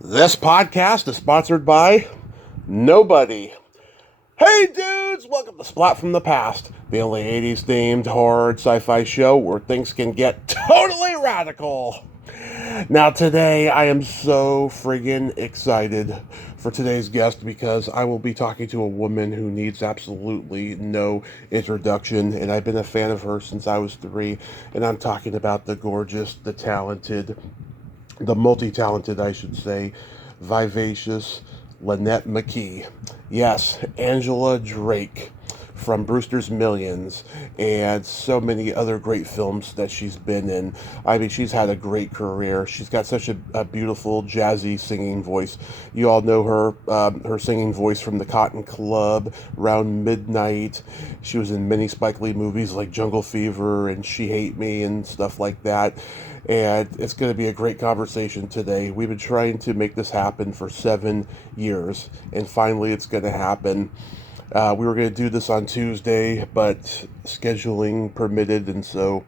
This podcast is sponsored by nobody. Hey dudes, welcome to Splat from the Past, the only 80s themed horror sci-fi show where things can get totally radical. Now today I am so friggin' excited for today's guest because I will be talking to a woman who needs absolutely no introduction, and I've been a fan of her since I was 3, and I'm talking about the gorgeous, the talented, the multi-talented, I should say, vivacious Lonette McKee. Yes, Angela Drake from Brewster's Millions and so many other great films that she's been in. I mean, she's had a great career. She's got such a beautiful, jazzy singing voice. You all know her singing voice from the Cotton Club, Round Midnight. She was in many Spike Lee movies like Jungle Fever and She Hate Me and stuff like that. And it's going to be a great conversation today. We've been trying to make this happen for 7 years, and finally it's going to happen. We were going to do this on Tuesday, but scheduling permitted, and so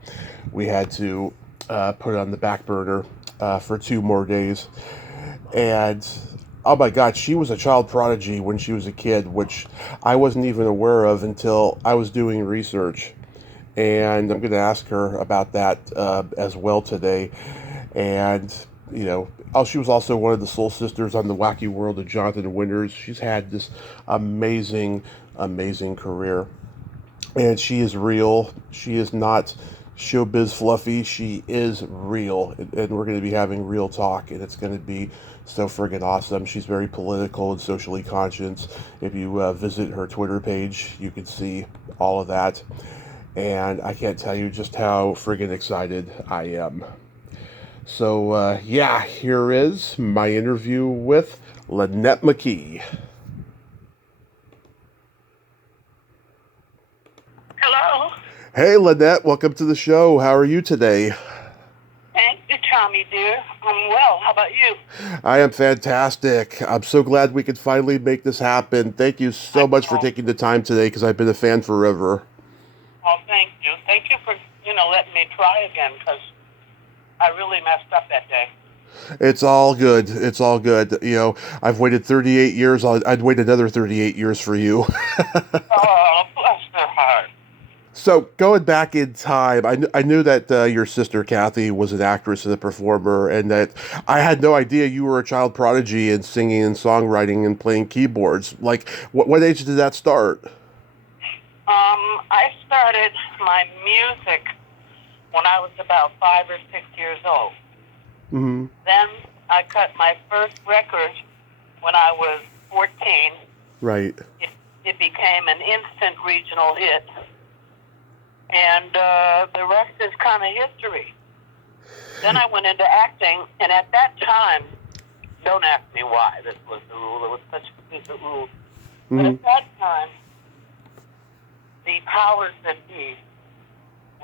we had to put it on the back burner for 2 more days. And oh my God, she was a child prodigy when she was a kid, which I wasn't even aware of until I was doing research. And I'm going to ask her about that as well today. And, you know, she was also one of the Soul Sisters on The Wacky World of Jonathan Winters. She's had this amazing, amazing career. And she is real. She is not showbiz fluffy. She is real. And we're going to be having real talk. And it's going to be so friggin' awesome. She's very political and socially conscious. If you visit her Twitter page, you can see all of that. And I can't tell you just how friggin' excited I am. So, yeah, here is my interview with Lonette McKee. Hello. Hey, Lonette, welcome to the show. How are you today? Thank you, Tommy, dear. I'm well. How about you? I am fantastic. I'm so glad we could finally make this happen. Thank you so much for taking the time today, because I've been a fan forever. Well, thank you. Thank you for, letting me try again, because I really messed up that day. It's all good. It's all good. You know, I've waited 38 years. I'd wait another 38 years for you. Oh, bless their heart. So, going back in time, I knew that your sister Kathy was an actress and a performer, and that I had no idea you were a child prodigy in singing and songwriting and playing keyboards. Like, what age did that start? I started my music when I was about 5 or 6 years old. Mm-hmm. Then I cut my first record when I was 14. Right. It became an instant regional hit. And the rest is kind of history. Then I went into acting, and at that time, don't ask me why this was the rule. It was such a piece of rule. Mm-hmm. But at that time, the powers that be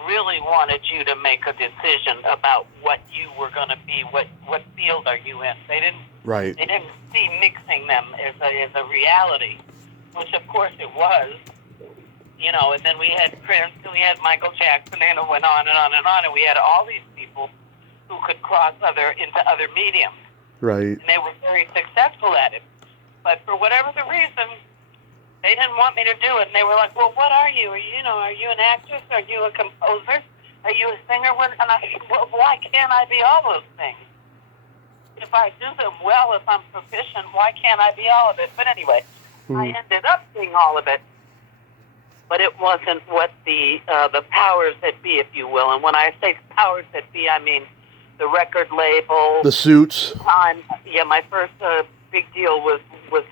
really wanted you to make a decision about what you were going to be, what field are you in. They didn't see mixing them as a reality, which of course it was. And then we had Prince, and we had Michael Jackson, and it went on and on and on, and we had all these people who could cross into other mediums. Right. And they were very successful at it. But for whatever the reason, they didn't want me to do it, and they were like, well, what are you? Are you an actress? Are you a composer? Are you a singer? And I said, well, why can't I be all those things? If I do them well, if I'm proficient, why can't I be all of it? But anyway, I ended up being all of it. But it wasn't what the powers that be, if you will. And when I say powers that be, I mean the record label. The suits. My first big deal was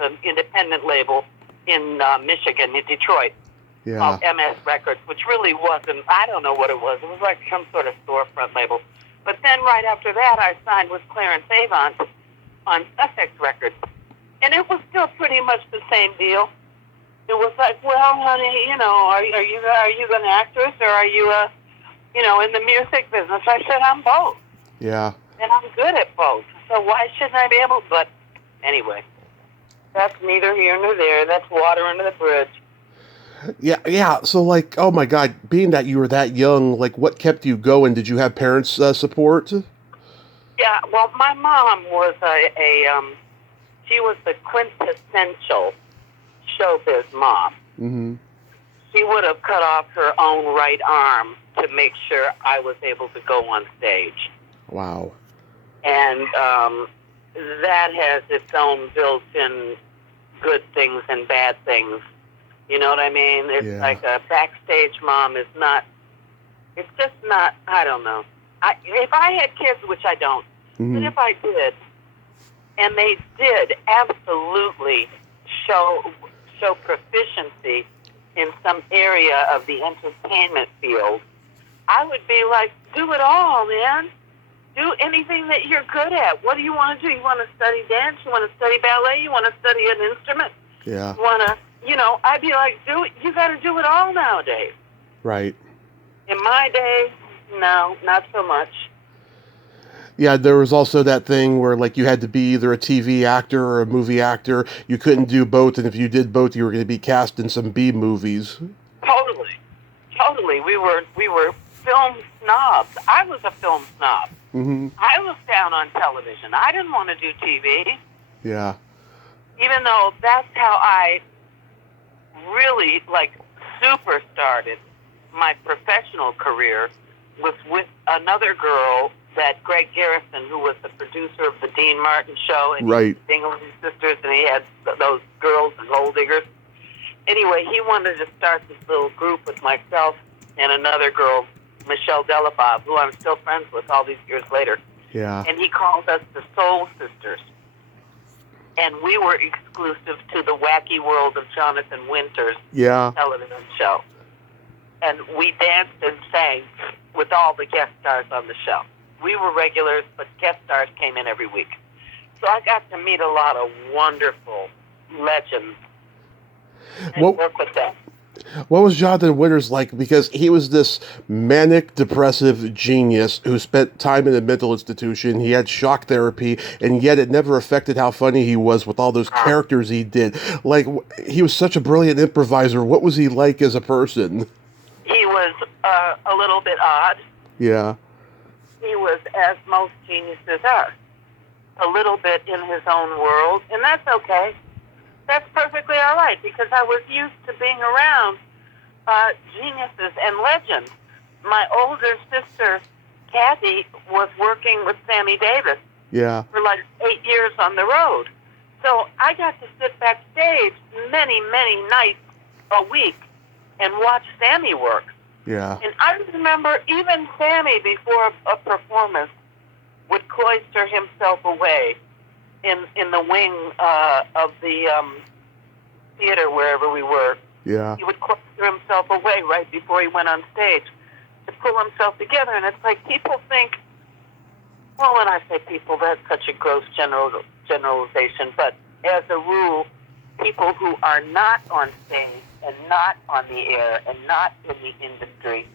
an independent label in Michigan, in Detroit, called MS Records, which really wasn't, I don't know what it was. It was like some sort of storefront label. But then right after that, I signed with Clarence Avant on Sussex Records. And it was still pretty much the same deal. It was like, well, honey, are you an actress, or are you in the music business? I said, I'm both. Yeah. And I'm good at both. So why shouldn't I be able? But anyway, that's neither here nor there. That's water under the bridge. Yeah. So, like, oh my God, being that you were that young, like, what kept you going? Did you have parents' support? Yeah, well, my mom was she was the quintessential showbiz mom. Mm-hmm. She would have cut off her own right arm to make sure I was able to go on stage. Wow. And that has its own built-in good things and bad things. You know what I mean? It's Yeah. like a backstage mom is not, it's just not, I don't know. If I had kids, which I don't, Mm-hmm. but if I did, and they did absolutely show proficiency in some area of the entertainment field, I would be like, do it all, man. Do anything that you're good at. What do you want to do? You want to study dance? You want to study ballet? You want to study an instrument? Yeah. You want to, I'd be like, do it. You got to do it all nowadays. Right. In my day, no, not so much. Yeah, there was also that thing where like you had to be either a TV actor or a movie actor. You couldn't do both, and if you did both, you were going to be cast in some B movies. Totally. We were film snobs. I was a film snob. Mm-hmm. I was down on television. I didn't want to do TV. Yeah. Even though that's how I really, super started my professional career, was with another girl, that Greg Garrison, who was the producer of the Dean Martin show, and Right. Dingling Sisters, and he had those girls, the gold diggers. Anyway, he wanted to start this little group with myself and another girl, Michelle Delabob, who I'm still friends with all these years later. Yeah. And he called us the Soul Sisters. And we were exclusive to the Wacky World of Jonathan Winters Yeah. television show. And we danced and sang with all the guest stars on the show. We were regulars, but guest stars came in every week. So I got to meet a lot of wonderful legends and work with them. What was Jonathan Winters like? Because he was this manic depressive genius who spent time in a mental institution. He had shock therapy, and yet it never affected how funny he was with all those characters he did. Like, he was such a brilliant improviser. What was he like as a person? He was a little bit odd. Yeah. He was, as most geniuses are, a little bit in his own world, and that's okay. That's perfectly all right, because I was used to being around geniuses and legends. My older sister, Kathy, was working with Sammy Davis for 8 years on the road. So I got to sit backstage many, many nights a week and watch Sammy work. Yeah. And I remember even Sammy, before a performance, would cloister himself away in the wing of the theater, wherever we were. Yeah. He would cloister himself away right before he went on stage to pull himself together. And it's like, people think, well, when I say people, that's such a gross generalization, but as a rule, people who are not on stage and not on the air and not in the industry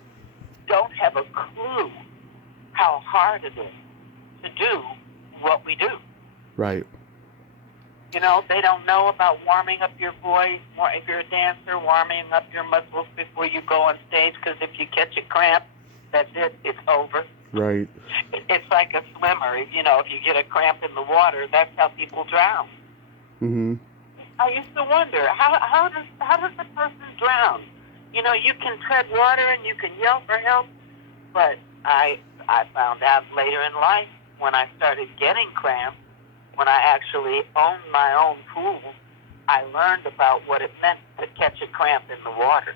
don't have a clue how hard it is to do what we do. Right. You know, they don't know about warming up your voice, if you're a dancer, warming up your muscles before you go on stage, because if you catch a cramp, that's it, it's over. Right. It's like a swimmer. You know, if you get a cramp in the water, that's how people drown. Mm-hmm. I used to wonder, how does a person drown? You know, you can tread water and you can yell for help, but I found out later in life, when I started getting cramps, when I actually owned my own pool, I learned about what it meant to catch a cramp in the water.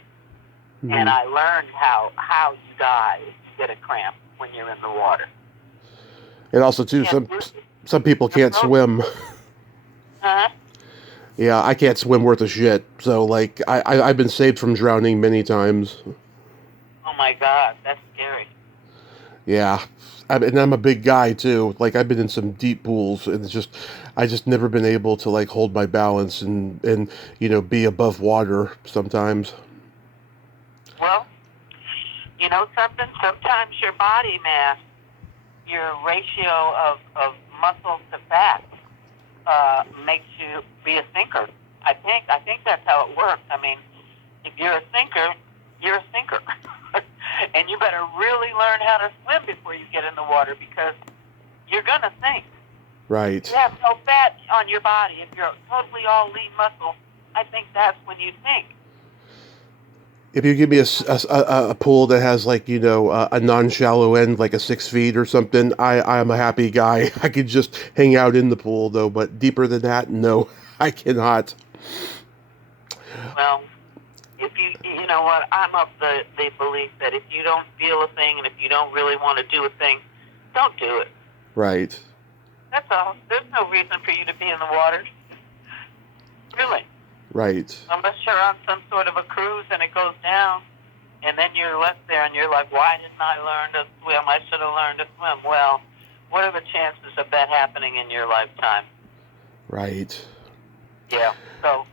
Mm-hmm. And I learned how you die if you get a cramp when you're in the water. And also, too, some people can't swim. Huh? Yeah, I can't swim worth a shit. So, like, I've been saved from drowning many times. Oh, my God. That's scary. Yeah. And I'm a big guy, too. Like, I've been in some deep pools, and I just never been able to, like, hold my balance and you know, be above water sometimes. Well, you know something? Sometimes your body mass, your ratio of muscle to fat, makes you be a sinker. I think that's how it works. I mean, if you're a sinker, you're a sinker. And you better really learn how to swim before you get in the water, because you're going to sink. Right. You have no fat on your body. If you're totally all lean muscle, I think that's when you sink. If you give me a pool that has like, a non-shallow end, like a 6 feet or something, I'm a happy guy. I could just hang out in the pool though, but deeper than that, no, I cannot. Well, if you know what, I'm of the belief that if you don't feel a thing and if you don't really want to do a thing, don't do it. Right. That's all. There's no reason for you to be in the water. Really. Right. Unless you're on some sort of a cruise and it goes down, and then you're left there and you're like, why didn't I learn to swim? I should have learned to swim. Well, what are the chances of that happening in your lifetime? Right. Yeah. So,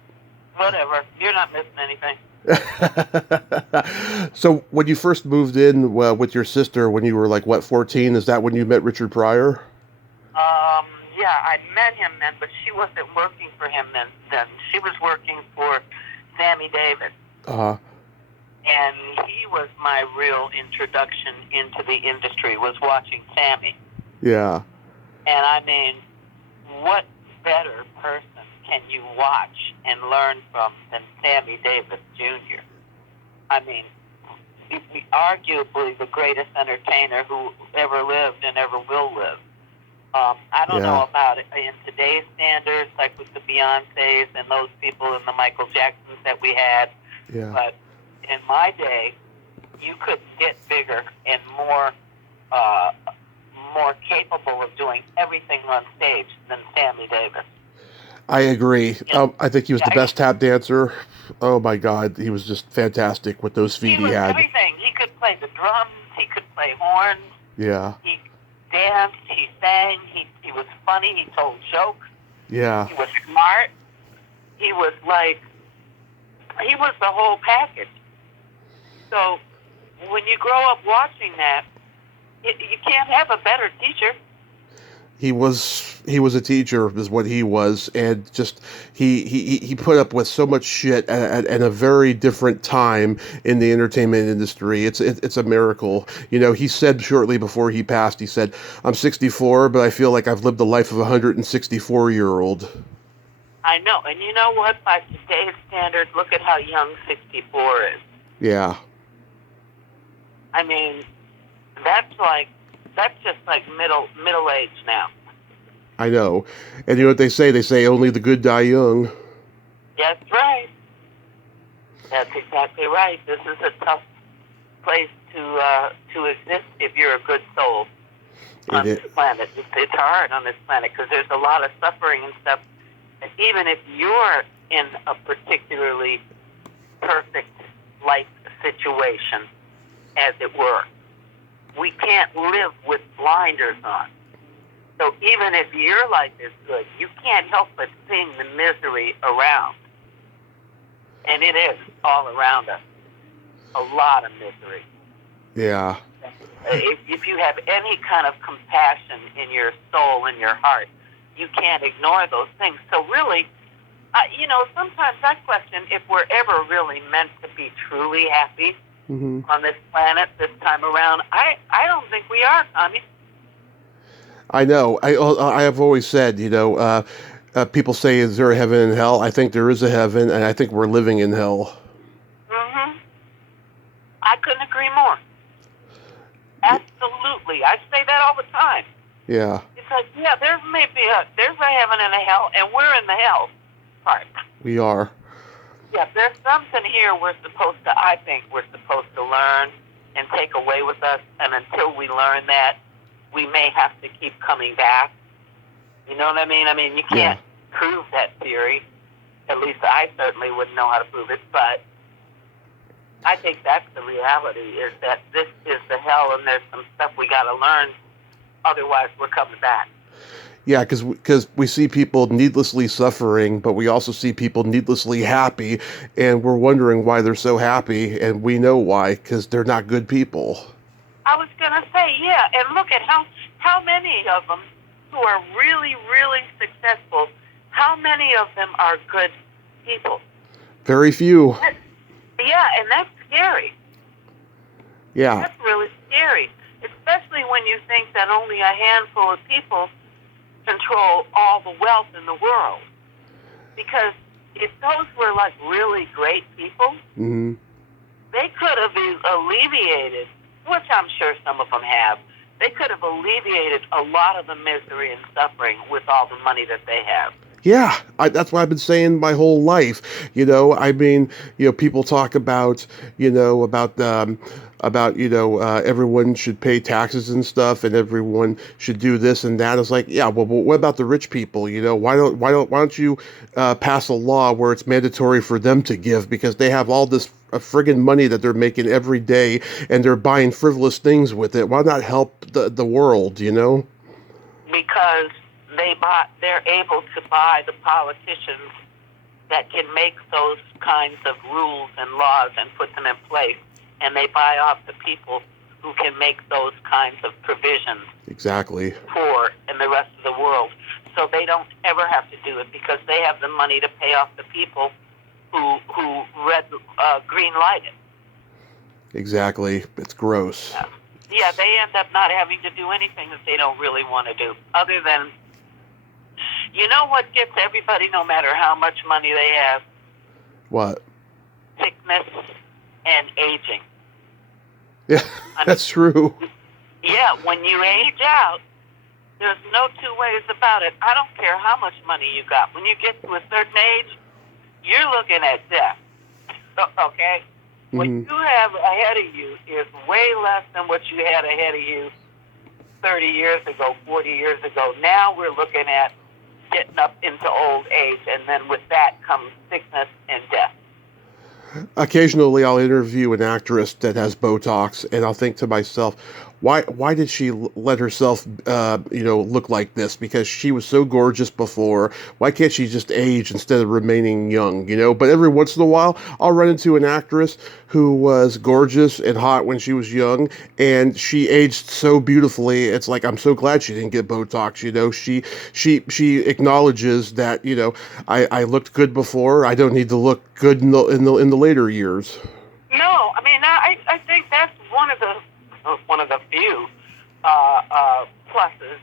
whatever. You're not missing anything. So when you first moved in with your sister when you were like, what, 14? Is that when you met Richard Pryor? Yeah, I met him then, but she wasn't working for him then. She was working for Sammy Davis. Uh-huh. And he was my real introduction into the industry, was watching Sammy. Yeah. And I mean, what better person can you watch and learn from than Sammy Davis Jr.? I mean, arguably the greatest entertainer who ever lived and ever will live. I don't know about it in today's standards, like with the Beyoncés and those people and the Michael Jacksons that we had. Yeah. But in my day, you couldn't get bigger and more capable of doing everything on stage than Sammy Davis. I agree. Yeah. I think he was the best tap dancer. Oh my God, he was just fantastic with those feet he had. Everything. He could play the drums. He could play horns. Yeah. He danced. He sang. He was funny. He told jokes. Yeah. He was smart. He was the whole package. So when you grow up watching that, you can't have a better teacher. He was a teacher, is what he was, and just he put up with so much shit at a very different time in the entertainment industry. It's a miracle. He said shortly before he passed, he said, "I'm 64, but I feel like I've lived the life of a 164-year-old." I know, and you know what? By today's standards, look at how young 64 is. Yeah. I mean, that's just like middle age now. I know. And you know what they say? They say only the good die young. That's right. That's exactly right. This is a tough place to exist if you're a good soul on this planet. It's hard on this planet because there's a lot of suffering and stuff. And even if you're in a particularly perfect life situation, as it were, we can't live with blinders on. So even if your life is good, you can't help but see the misery around. And it is all around us. A lot of misery. Yeah. If you have any kind of compassion in your soul and your heart, you can't ignore those things. So really, sometimes I question if we're ever really meant to be truly happy on this planet this time around. I don't think we are, Tommy. I know. I have always said, people say, is there a heaven and hell? I think there is a heaven, and I think we're living in hell. Mm-hmm. I couldn't agree more. Absolutely. I say that all the time. Yeah. It's like, yeah, there's a heaven and a hell, and we're in the hell part. We are. Yeah, there's something here I think we're supposed to learn and take away with us, and until we learn that, we may have to keep coming back. You know what I mean? I mean, you can't prove that theory. At least I certainly wouldn't know how to prove it, but I think that's the reality, is that this is the hell, and there's some stuff we got to learn. Otherwise, we're coming back. Yeah, because we see people needlessly suffering, but we also see people needlessly happy, and we're wondering why they're so happy, and we know why, because they're not good people. I was going to say, yeah, and look at how many of them who are really, really successful, how many of them are good people? Very few. Yeah, and that's scary. Yeah. That's really scary. especially when you think that only a handful of people control all the wealth in the world. Because if those were like really great people, Mm-hmm. they could have alleviated, which I'm sure some of them have, they could have alleviated a lot of the misery and suffering with all the money that they have. Yeah, that's what I've been saying my whole life. I mean, people talk about, everyone should pay taxes and stuff, and everyone should do this and that. It's like, yeah, well, what about the rich people? Why don't you pass a law where it's mandatory for them to give because they have all this friggin' money that they're making every day, and they're buying frivolous things with it. Why not help the world? Because they're able to buy the politicians that can make those kinds of rules and laws and put them in place, and they buy off the people who can make those kinds of provisions. Exactly. Poor and the rest of the world, so they don't ever have to do it because they have the money to pay off the people who green light it. Exactly. It's gross. Yeah, they end up not having to do anything that they don't really want to do, other than, you know what gets everybody, no matter how much money they have? What? Sickness and aging. Yeah, that's true. Yeah, when you age out, there's no two ways about it. I don't care how much money you got. When you get to a certain age, you're looking at death. Okay? What you have ahead of you is way less than what you had ahead of you 30 years ago, 40 years ago. Now we're looking at getting up into old age, and then with that comes sickness and death. Occasionally, I'll interview an actress that has Botox, and I'll think to myself, why did she let herself, look like this? Because she was so gorgeous before. Why can't she just age instead of remaining young? But every once in a while, I'll run into an actress who was gorgeous and hot when she was young, and she aged so beautifully. It's like, I'm so glad she didn't get Botox. She acknowledges that I looked good before. I don't need to look good in the later years. No, I mean I think that's one of the few pluses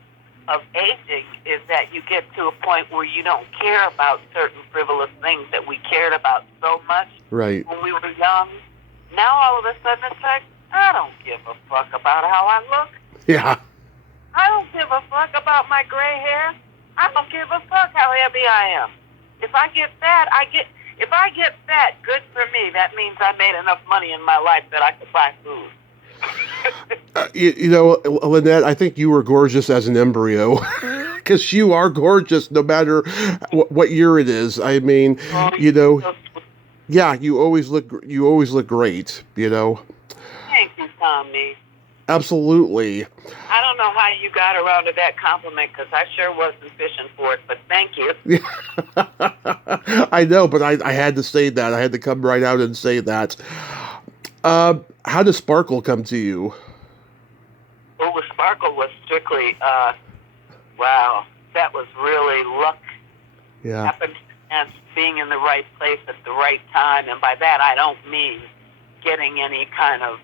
of aging is that you get to a point where you don't care about certain frivolous things that we cared about so much right when we were young. Now all of a sudden it's like, I don't give a fuck about how I look. Yeah. I don't give a fuck about my gray hair. I don't give a fuck how heavy I am. If I get fat, If I get fat, good for me. That means I made enough money in my life that I could buy food. Lonette, I think you were gorgeous as an embryo, because you are gorgeous no matter what year it is. I mean, yeah, you always look great. Thank you, Tommy. Absolutely. I don't know how you got around to that compliment, because I sure wasn't fishing for it, but thank you. I know, but I had to say that. I had to come right out and say that. How does Sparkle come to you? Well, with Sparkle was strictly, wow, that was really luck. Yeah. Happened and being in the right place at the right time, and by that I don't mean getting any kind of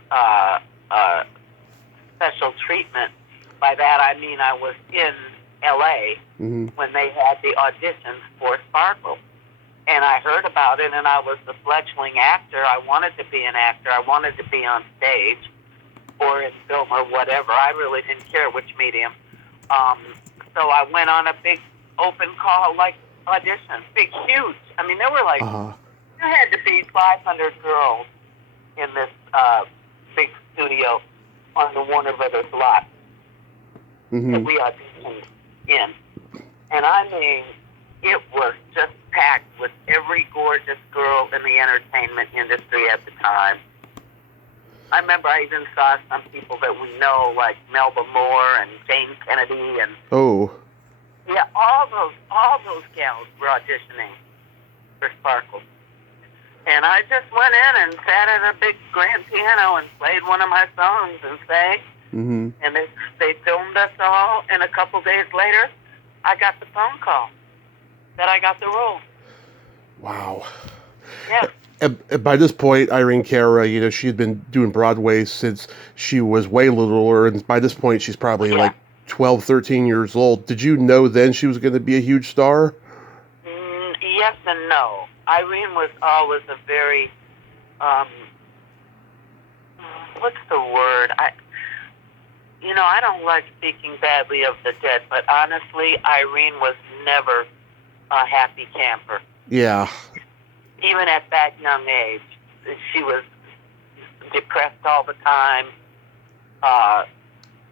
special treatment. By that I mean I was in L.A. when they had the auditions for Sparkle. And I heard about it, and I was the fledgling actor. I wanted to be an actor. I wanted to be on stage or in film or whatever. I really didn't care which medium. So I went on a big open call, audition. Big, huge. I mean, there were there had to be 500 girls in this big studio on the Warner Brothers lot that we auditioned in. And I mean, it was just packed with every gorgeous girl in the entertainment industry at the time. I remember I even saw some people that we know, like Melba Moore and Jane Kennedy, and yeah, all those gals were auditioning for Sparkle. And I just went in and sat at a big grand piano and played one of my songs and sang. And they filmed us all, and a couple days later, I got the phone call that I got the role. Wow. Yeah. And by this point, Irene Cara, she had been doing Broadway since she was way littler, and by this point, she's probably Yeah. like 12, 13 years old. Did you know then she was going to be a huge star? Yes and no. Irene was always a very, what's the word? I don't like speaking badly of the dead, but honestly, Irene was never a happy camper. Yeah. Even at that young age, she was depressed all the time.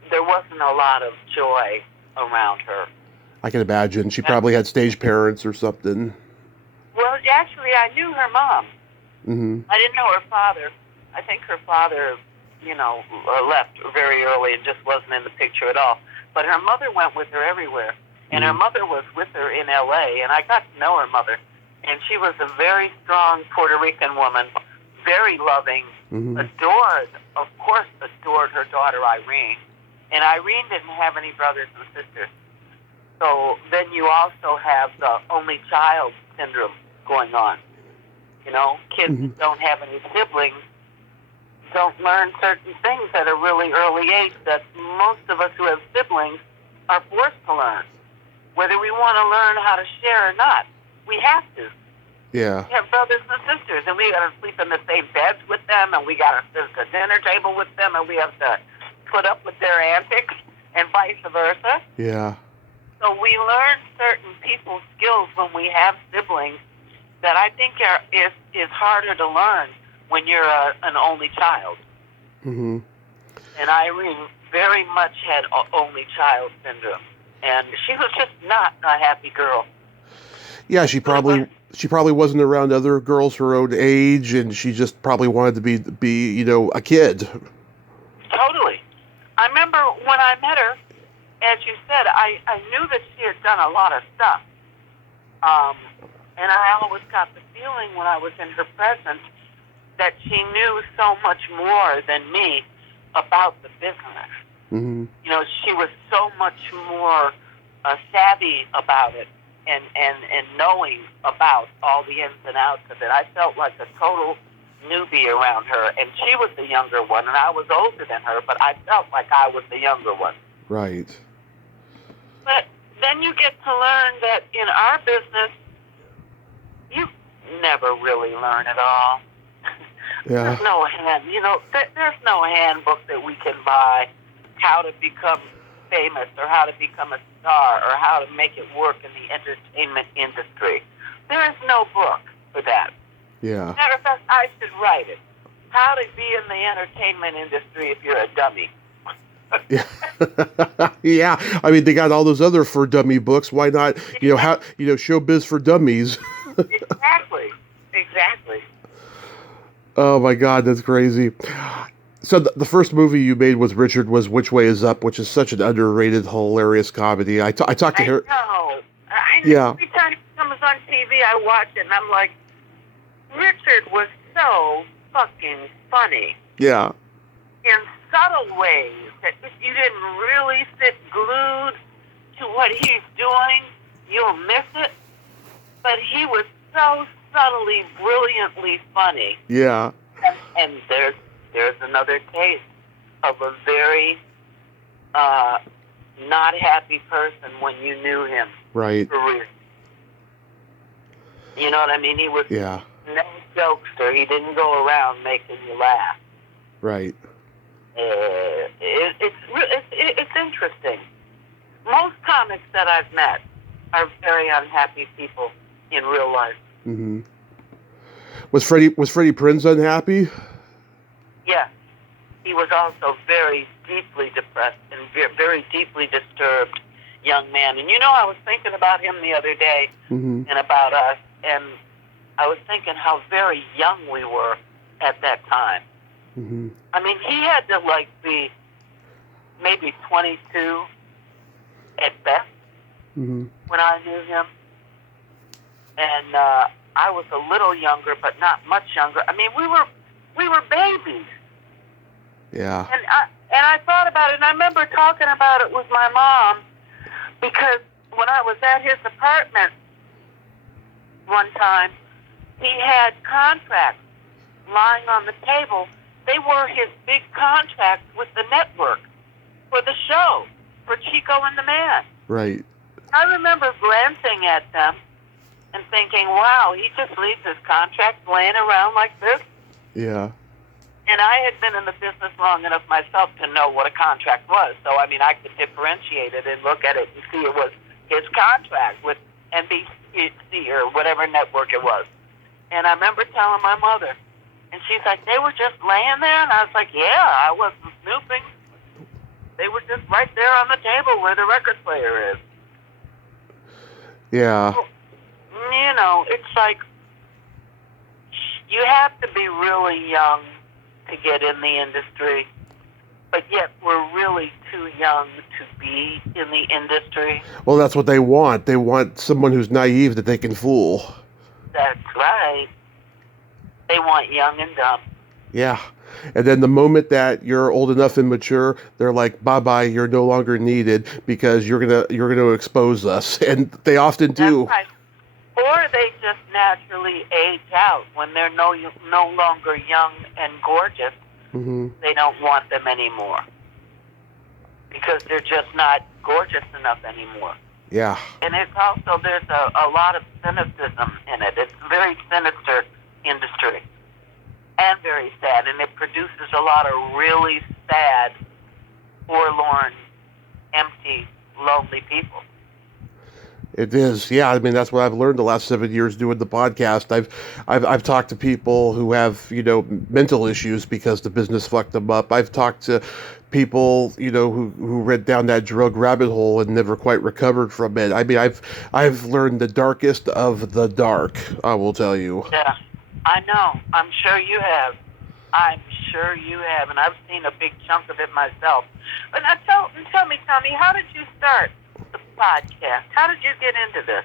There wasn't a lot of joy around her. I can imagine. She probably had stage parents or something. Well, actually, I knew her mom. Mm-hmm. I didn't know her father. I think her father, left very early and just wasn't in the picture at all. But her mother went with her everywhere. And her mother was with her in L.A., and I got to know her mother. And she was a very strong Puerto Rican woman, very loving, adored her daughter Irene. And Irene didn't have any brothers and sisters. So then you also have the only child syndrome going on. Kids that don't have any siblings don't learn certain things at a really early age that most of us who have siblings are forced to learn. Whether we want to learn how to share or not, we have to. Yeah. We have brothers and sisters, and we got to sleep in the same beds with them, and we got to sit at the dinner table with them, and we have to put up with their antics, and vice versa. Yeah. So we learn certain people's skills when we have siblings that I think is harder to learn when you're an only child. Mm-hmm. And Irene very much had only child syndrome. And she was just not a happy girl. Yeah, she probably wasn't around other girls her own age, and she just probably wanted to be a kid. Totally. I remember when I met her, as you said, I knew that she had done a lot of stuff. And I always got the feeling when I was in her presence that she knew so much more than me about the business. Mm-hmm. She was so much more savvy about it and knowing about all the ins and outs of it. I felt like a total newbie around her, and she was the younger one, and I was older than her, but I felt like I was the younger one. Right. But then you get to learn that in our business, you never really learn at all. Yeah. There's no there's no handbook that we can buy how to become famous or how to become a star or how to make it work in the entertainment industry. There is no book for that. Yeah. Matter of fact, I should write it. How to be in the entertainment industry if you're a dummy. Yeah. Yeah. I mean, they got all those other for dummy books. Why not, Showbiz for Dummies? Exactly. Oh my God, that's crazy. So the first movie you made with Richard was Which Way Is Up, which is such an underrated, hilarious comedy. I talked to her. I know. Yeah. Every time it comes on TV, I watch it, and I'm like, Richard was so fucking funny. Yeah. In subtle ways that if you didn't really sit glued to what he's doing, you'll miss it. But he was so subtly, brilliantly funny. Yeah. And there's another case of a very not happy person when you knew him. Right. For real. You know what I mean? He was no jokester. He didn't go around making you laugh. Right. It's interesting. Most comics that I've met are very unhappy people in real life. Mm-hmm. Was Freddie Prinze unhappy? Yes. He was also very deeply depressed and very deeply disturbed young man. And I was thinking about him the other day and about us, and I was thinking how very young we were at that time. Mm-hmm. I mean, he had to be maybe 22 at best when I knew him. And I was a little younger, but not much younger. I mean, we were babies. Yeah. And I thought about it, and I remember talking about it with my mom, because when I was at his apartment one time, he had contracts lying on the table. They were his big contracts with the network for the show, for Chico and the Man. Right. I remember glancing at them and thinking, wow, he just leaves his contract laying around like this? Yeah. And I had been in the business long enough myself to know what a contract was. So, I mean, I could differentiate it and look at it and see it was his contract with NBC or whatever network it was. And I remember telling my mother, and she's like, they were just laying there? And I was like, yeah, I wasn't snooping. They were just right there on the table where the record player is. Yeah. So, you know, it's like you have to be really young to get in the industry, but yet we're really too young to be in the industry. Well, that's what they want. They want someone who's naive that they can fool. That's right. They want young and dumb. Yeah. And then the moment that you're old enough and mature, they're like, bye-bye, you're no longer needed because you're gonna expose us. And they often do. That's right. Or they just naturally age out when they're no longer young and gorgeous. Mm-hmm. They don't want them anymore because they're just not gorgeous enough anymore. Yeah. And it's also, there's a lot of cynicism in it. It's a very sinister industry and very sad, and it produces a lot of really sad, forlorn, empty, lonely people. It is, yeah. I mean, that's what I've learned the last 7 years doing the podcast. I've talked to people who have, mental issues because the business fucked them up. I've talked to people, who went down that drug rabbit hole and never quite recovered from it. I mean, I've learned the darkest of the dark, I will tell you. Yeah, I know. I'm sure you have. I'm sure you have, and I've seen a big chunk of it myself. But now tell me, Tommy, how did you start the podcast? How did you get into this?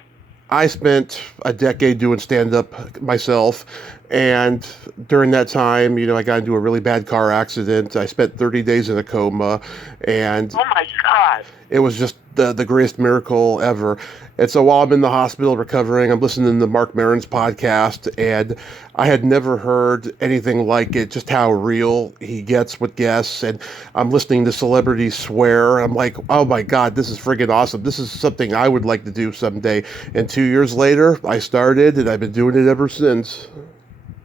I spent a decade doing stand-up myself, and during that time, I got into a really bad car accident. I spent 30 days in a coma, and oh my God, it was just the greatest miracle ever. And so while I'm in the hospital recovering, I'm listening to Mark Maron's podcast, and I had never heard anything like it, just how real he gets with guests. And I'm listening to celebrities swear. I'm like, oh my God, this is friggin' awesome. This is something I would like to do someday. And 2 years later, I started, and I've been doing it ever since.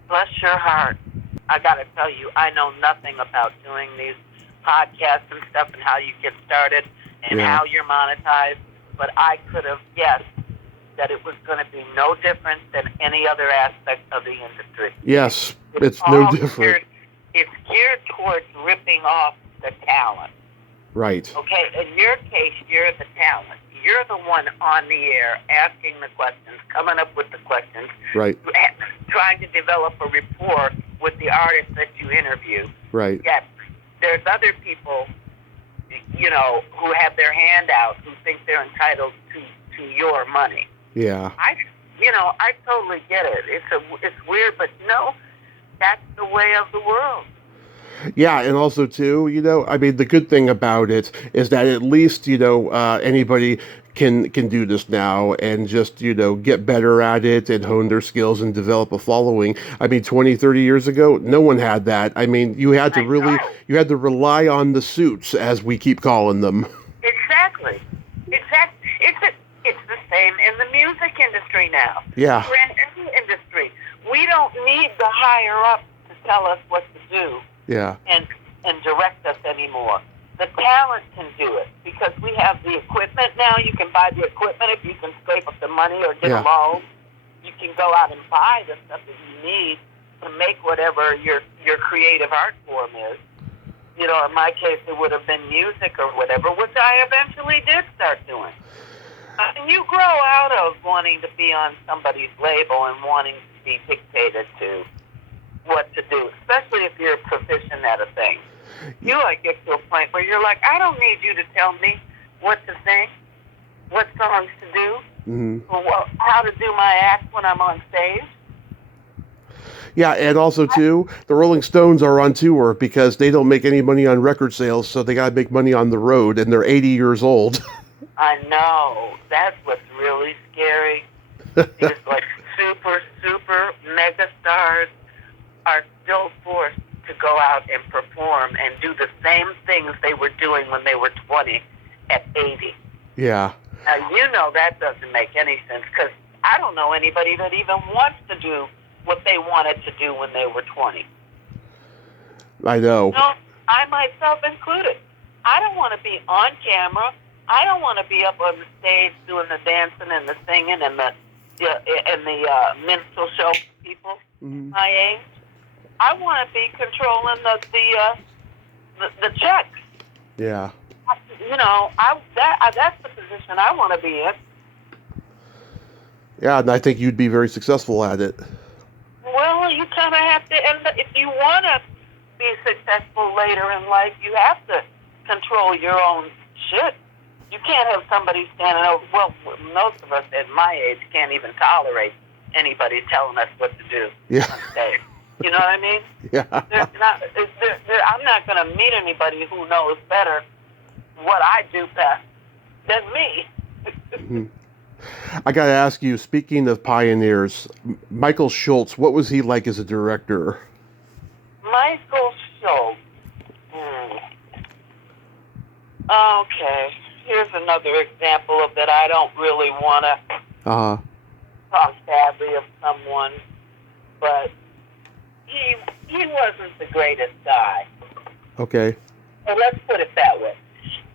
Bless your heart. I got to tell you, I know nothing about doing these podcasts and stuff and how you get started and how you're monetized. But I could have guessed that it was going to be no different than any other aspect of the industry. Yes, it's no different. It's geared towards ripping off the talent. Right. Okay, in your case, you're the talent. You're the one on the air asking the questions, coming up with the questions, right, trying to develop a rapport with the artist that you interview. Right. Yet there's other people, who have their hand out, who think they're entitled to your money. Yeah. I totally get it. It's weird, but no, that's the way of the world. Yeah, and also too, I mean, the good thing about it is that at least, anybody can do this now and just, get better at it and hone their skills and develop a following. I mean, 20, 30 years ago, no one had that. I mean, you had to rely on the suits, as we keep calling them. Exactly. It's the same in the music industry now. Yeah. We're in any industry. We don't need the higher up to tell us what to do. Yeah. And direct us anymore. The talent can do it because we have the equipment now. You can buy the equipment if you can scrape up the money or get a loan. You can go out and buy the stuff that you need to make whatever your creative art form is. In my case, it would have been music or whatever, which I eventually did start doing. And you grow out of wanting to be on somebody's label and wanting to be dictated to what to do, especially if you're proficient at a thing. You get to a point where you're like, I don't need you to tell me what to sing, what songs to do, or how to do my act when I'm on stage. Yeah, and also too, the Rolling Stones are on tour because they don't make any money on record sales, so they gotta make money on the road, and they're 80 years old. I know. That's what's really scary. It's like super, super mega things they were doing when they were 20 at 80. Yeah. Now, you know that doesn't make any sense, because I don't know anybody that even wants to do what they wanted to do when they were 20. I know. No, I myself included. I don't want to be on camera. I don't want to be up on the stage doing the dancing and the singing and the minstrel show people my age. I want to be controlling the checks. Yeah. You know, that's the position I want to be in. Yeah, and I think you'd be very successful at it. Well, you kind of have to, and if you want to be successful later in life, you have to control your own shit. You can't have somebody standing over. Well, most of us at my age can't even tolerate anybody telling us what to do on stage. You know what I mean? Yeah. I'm not going to meet anybody who knows better what I do best than me. I got to ask you, speaking of pioneers, Michael Schultz, what was he like as a director? Michael Schultz. Okay. Here's another example of that I don't really want to talk badly of someone, but he wasn't the greatest guy. Okay. Well, let's put it that way.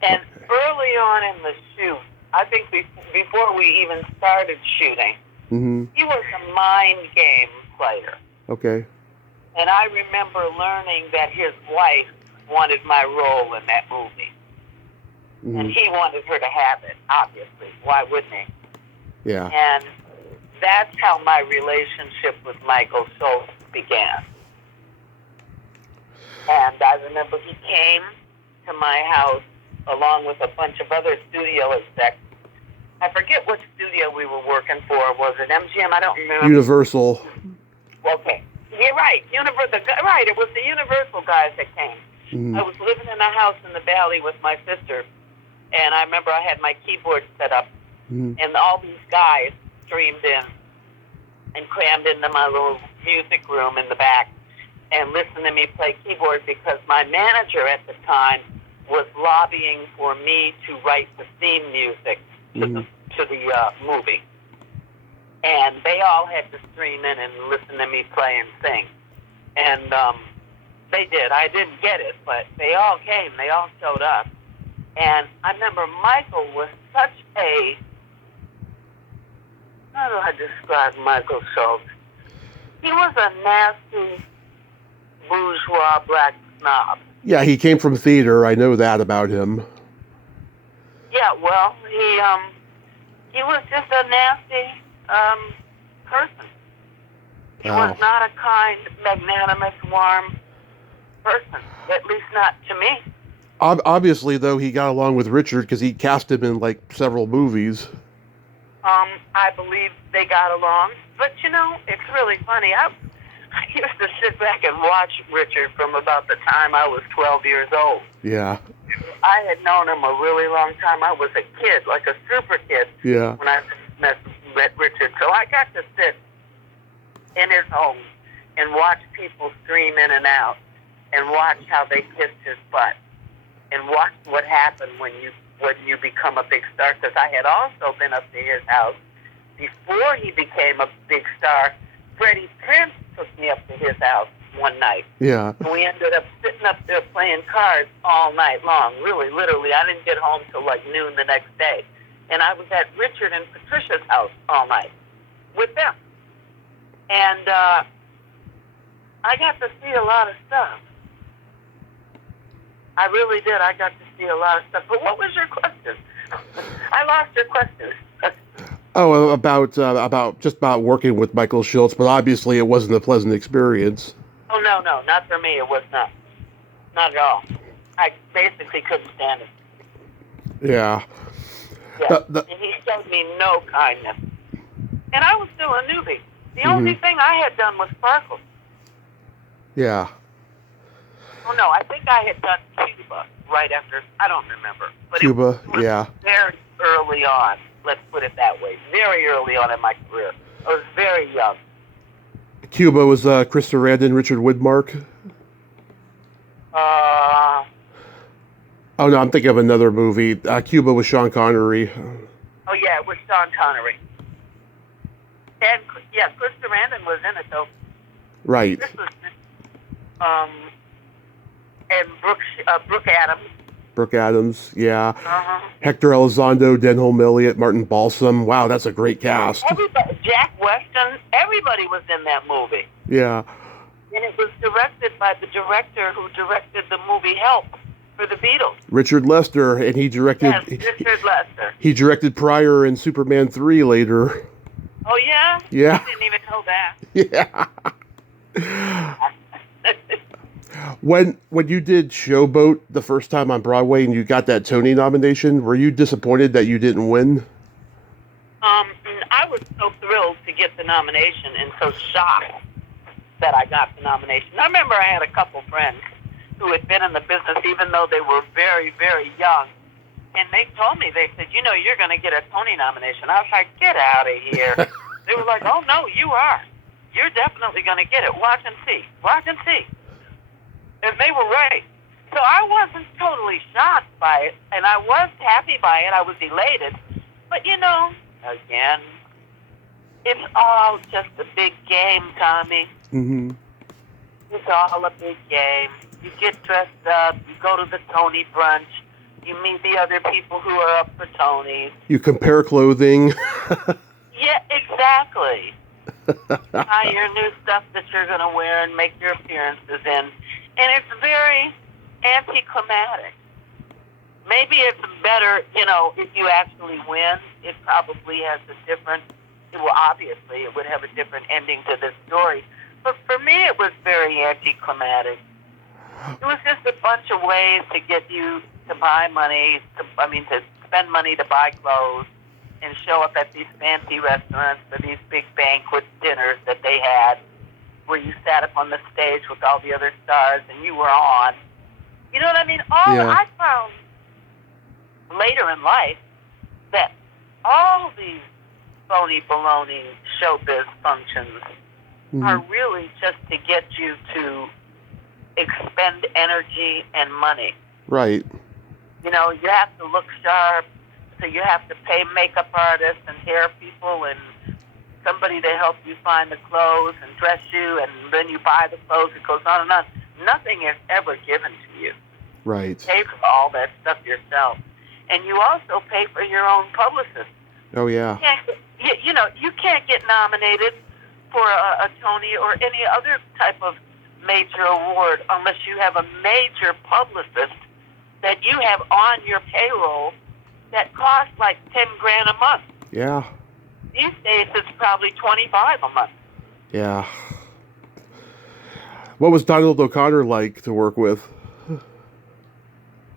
And early on in the shoot, I think before we even started shooting, he was a mind game player. Okay. And I remember learning that his wife wanted my role in that movie. And he wanted her to have it, obviously. Why wouldn't he? Yeah. And that's how my relationship with Michael Schultz began. And I remember he came to my house along with a bunch of other studio execs. I forget what studio we were working for. Was it MGM? I don't remember. Universal. Okay. You're right. Right. It was the Universal guys that came. I was living in a house in the Valley with my sister, and I remember I had my keyboard set up, and all these guys streamed in and crammed into my little music room in the back and listened to me play keyboard, because my manager at the time was lobbying for me to write the theme music to the movie. And they all had to stream in and listen to me play and sing. And they did. I didn't get it, but they all came. They all showed up. And I remember Michael was such a... How do I describe Michael Schultz? He was a nasty, bourgeois black snob. Yeah, he came from theater. I know that about him. Yeah, well, he was just a nasty person. He was not a kind, magnanimous, warm person. At least not to me. Obviously, though, he got along with Richard because he cast him in, like, several movies. I believe they got along. But, you know, it's really funny. I used to sit back and watch Richard from about the time I was 12 years old. Yeah. I had known him a really long time. I was a kid, like a super kid, when I met Richard. So I got to sit in his home and watch people stream in and out, and watch how they kissed his butt, and watch what happened when you become a big star. Because I had also been up to his house before he became a big star. Freddie Prinze took me up to his house one night. Yeah. And we ended up sitting up there playing cards all night long. Really, literally. I didn't get home till like noon the next day. And I was at Richard and Patricia's house all night with them. And I got to see a lot of stuff. I really did. I got to see a lot of stuff. But what was your question? I lost your question. Oh, about working with Michael Schultz, but obviously it wasn't a pleasant experience. Oh, no, not for me. It was not. Not at all. I basically couldn't stand it. Yeah. Yeah. And he showed me no kindness. And I was still a newbie. The only thing I had done was Sparkle. Yeah. Oh, no, I think I had done Cuba right after. I don't remember. But Cuba, it was very early on. Let's put it that way. Very early on in my career. I was very young. Cuba was Chris Sarandon, Richard Widmark. Oh no, I'm thinking of another movie. Cuba with Sean Connery. Oh yeah, it was Sean Connery. And yeah, Chris Sarandon was in it though. Right. This was um and Brooke Adams. Brooke Adams, yeah. Uh-huh. Hector Elizondo, Denholm Elliott, Martin Balsam. Wow, that's a great cast. Everybody, Jack Weston, everybody was in that movie. Yeah. And it was directed by the director who directed the movie Help for the Beatles. Richard Lester, and he directed. Yes, Richard Lester. He directed Pryor in Superman 3 later. Oh yeah? Yeah. I didn't even know that. Yeah. When you did Showboat the first time on Broadway and you got that Tony nomination, were you disappointed that you didn't win? I was so thrilled to get the nomination and so shocked that I got the nomination. I remember I had a couple friends who had been in the business even though they were very, very young. And they told me, they said, you're going to get a Tony nomination. I was like, get out of here. They were like, oh, no, you are. You're definitely going to get it. Watch and see. Watch and see. And they were right. So I wasn't totally shocked by it, and I was happy by it. I was elated. But, again, it's all just a big game, Tommy. Mm-hmm. It's all a big game. You get dressed up, you go to the Tony brunch, you meet the other people who are up for Tonys. You compare clothing. Yeah, exactly. Buy your new stuff that you're going to wear and make your appearances in. And it's very anticlimactic. Maybe it's better, if you actually win, it probably has obviously it would have a different ending to this story. But for me, it was very anticlimactic. It was just a bunch of ways to get you to buy money, to spend money to buy clothes and show up at these fancy restaurants for these big banquet dinners that they had, where you sat up on the stage with all the other stars and you were on. You know what I mean? I found later in life that all these phony baloney showbiz functions are really just to get you to expend energy and money. Right. You have to look sharp, so you have to pay makeup artists and hair people and somebody to help you find the clothes and dress you, and then you buy the clothes. It goes on and on. Nothing is ever given to you. Right. You pay for all that stuff yourself. And you also pay for your own publicist. Oh, yeah. You can't get nominated for a Tony or any other type of major award unless you have a major publicist that you have on your payroll that costs like $10,000 a month. Yeah. These days, it's probably $25 a month. Yeah. What was Donald O'Connor like to work with?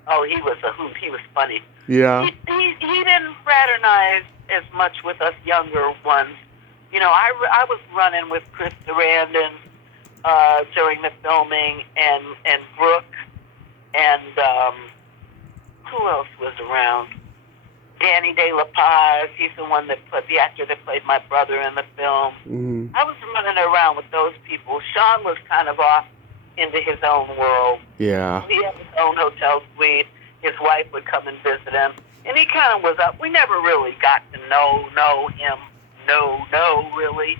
Oh, he was a hoot. He was funny. Yeah. He didn't fraternize as much with us younger ones. I was running with Chris Sarandon during the filming, and Brooke, and who else was around? Danny De La Paz. He's the actor that played my brother in the film. Mm-hmm. I was running around with those people. Sean was kind of off into his own world. Yeah. He had his own hotel suite. His wife would come and visit him, and he kind of was up. We never really got to know him. No, really.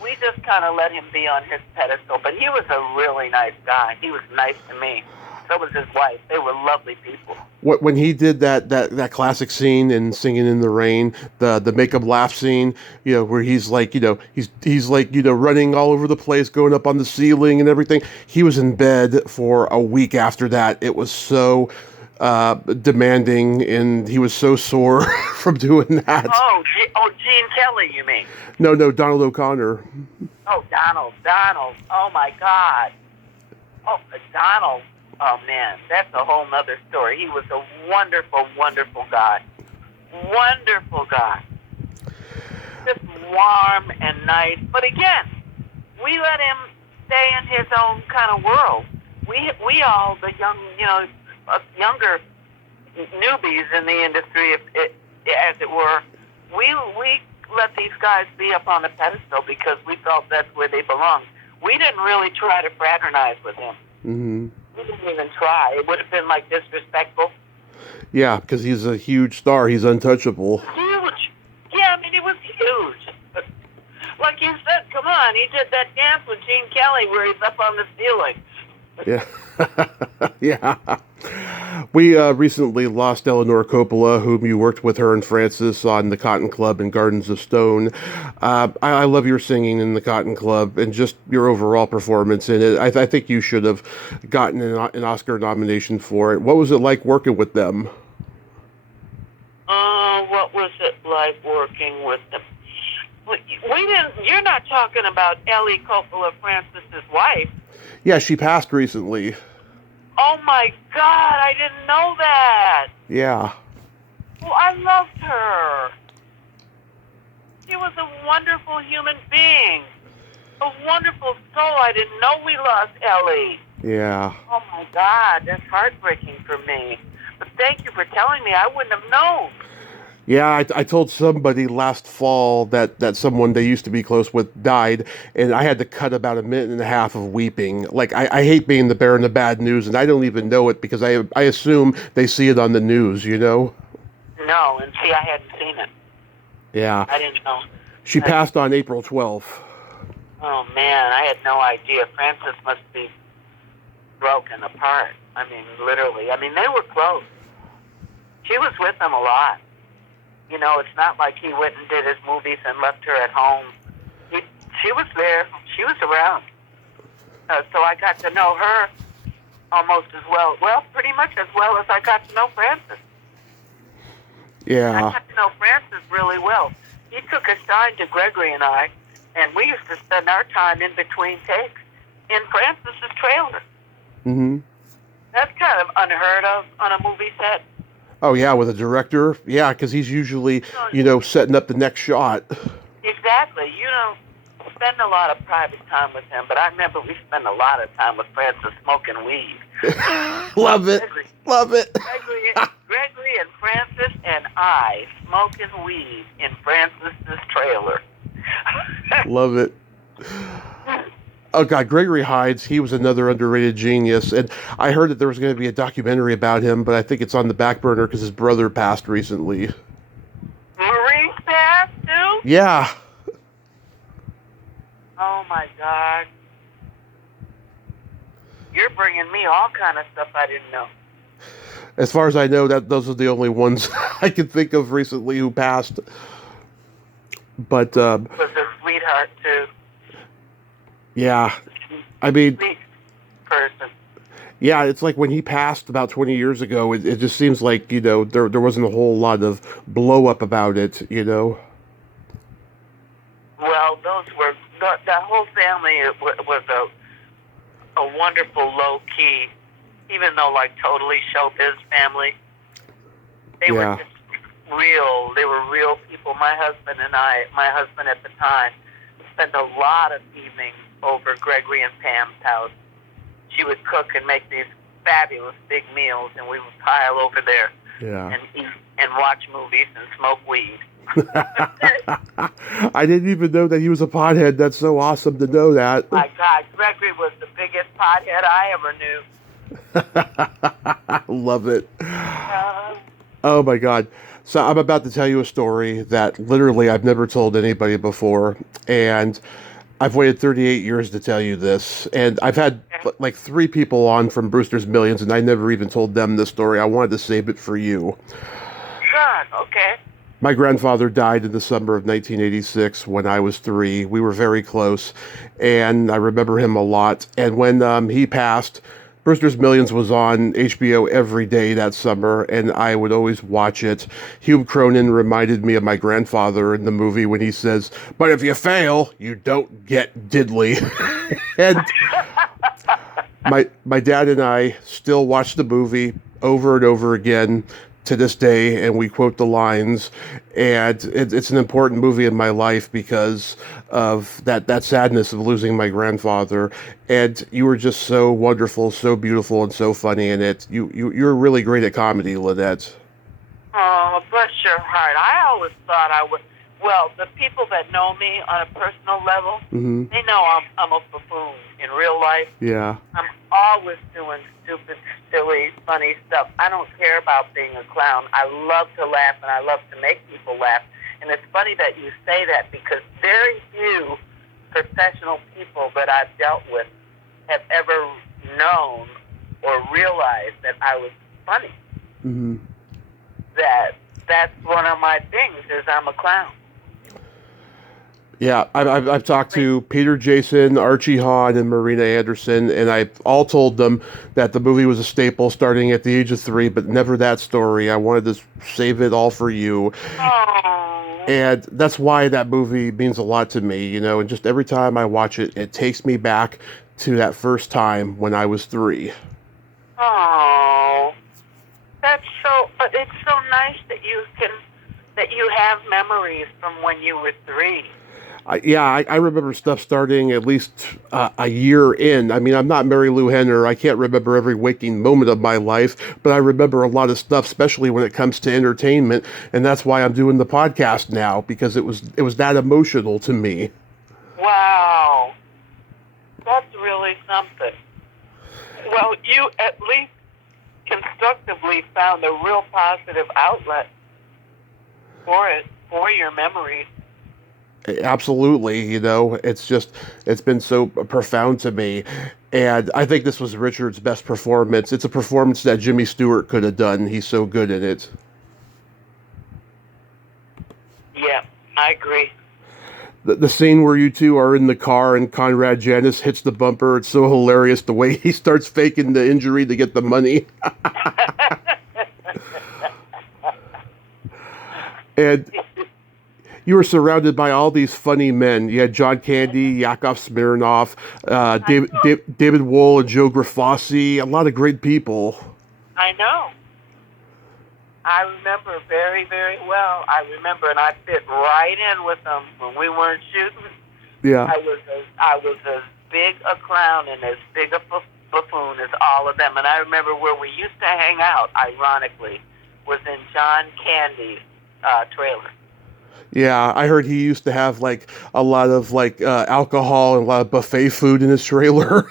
We just kind of let him be on his pedestal, but he was a really nice guy. He was nice to me. So was his wife. They were lovely people. When he did that classic scene in Singing in the Rain, the makeup laugh scene, where he's like, he's like, running all over the place, going up on the ceiling and everything. He was in bed for a week after that. It was so demanding, and he was so sore from doing that. Oh, Gene Kelly, you mean? No, Donald O'Connor. Oh, Donald. Oh, my God. Oh, Donald. Oh, man, that's a whole nother story. He was a wonderful, wonderful guy. Wonderful guy. Just warm and nice. But again, we let him stay in his own kind of world. We all, the young, younger newbies in the industry, as it were, we let these guys be up on the pedestal because we felt that's where they belonged. We didn't really try to fraternize with him. Mm-hmm. We didn't even try. It would have been like disrespectful. Yeah, because he's a huge star. He's untouchable. Huge. Yeah, I mean, it was huge. Like you said, come on, he did that dance with Gene Kelly where he's up on the ceiling. Yeah. Yeah. We recently lost Eleanor Coppola, whom you worked with her and Francis on the Cotton Club and Gardens of Stone. I love your singing in the Cotton Club and just your overall performance in it. I think you should have gotten an Oscar nomination for it. What was it like working with them? What was it like working with them? We didn't. You're not talking about Ellie Coppola, Francis's wife. Yeah, she passed recently. Oh my God, I didn't know that. Yeah. Well, I loved her. She was a wonderful human being. A wonderful soul. I didn't know we lost Ellie. Yeah. Oh my God, that's heartbreaking for me. But thank you for telling me. I wouldn't have known. Yeah, I told somebody last fall that someone they used to be close with died, and I had to cut about a minute and a half of weeping. Like, I hate being the bearer of the bad news, and I don't even know it because I assume they see it on the news, you know? No, and see, I hadn't seen it. Yeah. I didn't know. She passed on April 12th. Oh, man, I had no idea. Francis must be broken apart. I mean, literally. I mean, they were close. She was with them a lot. You know, it's not like he went and did his movies and left her at home. She was there. She was around. So I got to know her almost as well. Well, pretty much as well as I got to know Francis. Yeah. I got to know Francis really well. He took a shine to Gregory and I, and we used to spend our time in between takes in Francis's trailer. Mm-hmm. That's kind of unheard of on a movie set. Oh, yeah, with a director? Yeah, because he's usually, setting up the next shot. Exactly. You don't spend a lot of private time with him, but I remember we spent a lot of time with Francis smoking weed. Love it. Love it. Gregory and Francis and I smoking weed in Francis's trailer. Love it. Oh, God, Gregory Hines, he was another underrated genius. And I heard that there was going to be a documentary about him, but I think it's on the back burner because his brother passed recently. Maurice passed, too? Yeah. Oh, my God. You're bringing me all kind of stuff I didn't know. As far as I know, those are the only ones I can think of recently who passed. But, was a sweetheart, too. Yeah, I mean, Sweet person. Yeah, it's like when he passed about 20 years ago, it just seems like, there wasn't a whole lot of blow up about it, Well, that whole family was a wonderful low key, even though like totally showbiz family. They were just real. They were real people. My husband at the time, spent a lot of evenings over Gregory and Pam's house. She would cook and make these fabulous big meals, and we would pile over there and eat and watch movies and smoke weed. I didn't even know that he was a pothead. That's so awesome to know that. My God, Gregory was the biggest pothead I ever knew. Love it. Oh, my God. So I'm about to tell you a story that literally I've never told anybody before, and I've waited 38 years to tell you this, and I've had like 3 people on from Brewster's Millions, and I never even told them this story. I wanted to save it for you. Good, okay. My grandfather died in the summer of 1986 when I was 3. We were very close, and I remember him a lot. And when he passed, Brewster's Millions was on HBO every day that summer, and I would always watch it. Hugh Cronin reminded me of my grandfather in the movie when he says, "But if you fail, you don't get diddly." And my dad and I still watch the movie over and over again to this day, and we quote the lines, and it's an important movie in my life because of that sadness of losing my grandfather. And you were just so wonderful, so beautiful, and so funny in it. You're really great at comedy, Lonette. Oh, bless your heart. I always thought I would. Well, the people that know me on a personal level, they know I'm a buffoon in real life. Yeah. I'm always doing stupid, silly, funny stuff. I don't care about being a clown. I love to laugh, and I love to make people laugh. And it's funny that you say that because very few professional people that I've dealt with have ever known or realized that I was funny. Mm-hmm. That's one of my things is I'm a clown. Yeah, I've talked to Peter Jason, Archie Hahn, and Marina Anderson, and I all told them that the movie was a staple starting at the age of 3, but never that story. I wanted to save it all for you. Oh. And that's why that movie means a lot to me, you know, and just every time I watch it, it takes me back to that first time when I was 3. Oh, but it's so nice that you have memories from when you were 3. I remember stuff starting at least a year in. I mean, I'm not Mary Lou Henner. I can't remember every waking moment of my life, but I remember a lot of stuff, especially when it comes to entertainment. And that's why I'm doing the podcast now, because it was that emotional to me. Wow. That's really something. Well, you at least constructively found a real positive outlet for it, for your memories. Absolutely, you know, it's been so profound to me. And I think this was Richard's best performance. It's a performance that Jimmy Stewart could have done. He's so good in it. Yeah, I agree. The scene where you two are in the car and Conrad Janis hits the bumper, it's so hilarious the way he starts faking the injury to get the money. And you were surrounded by all these funny men. You had John Candy, Yakov Smirnoff, David Wohl, and Joe Grafossi. A lot of great people. I know. I remember very, very well. I remember, and I fit right in with them when we weren't shooting. Yeah. I was as big a clown and as big a buffoon as all of them. And I remember where we used to hang out, ironically, was in John Candy's trailer. Yeah, I heard he used to have like a lot of alcohol and a lot of buffet food in his trailer.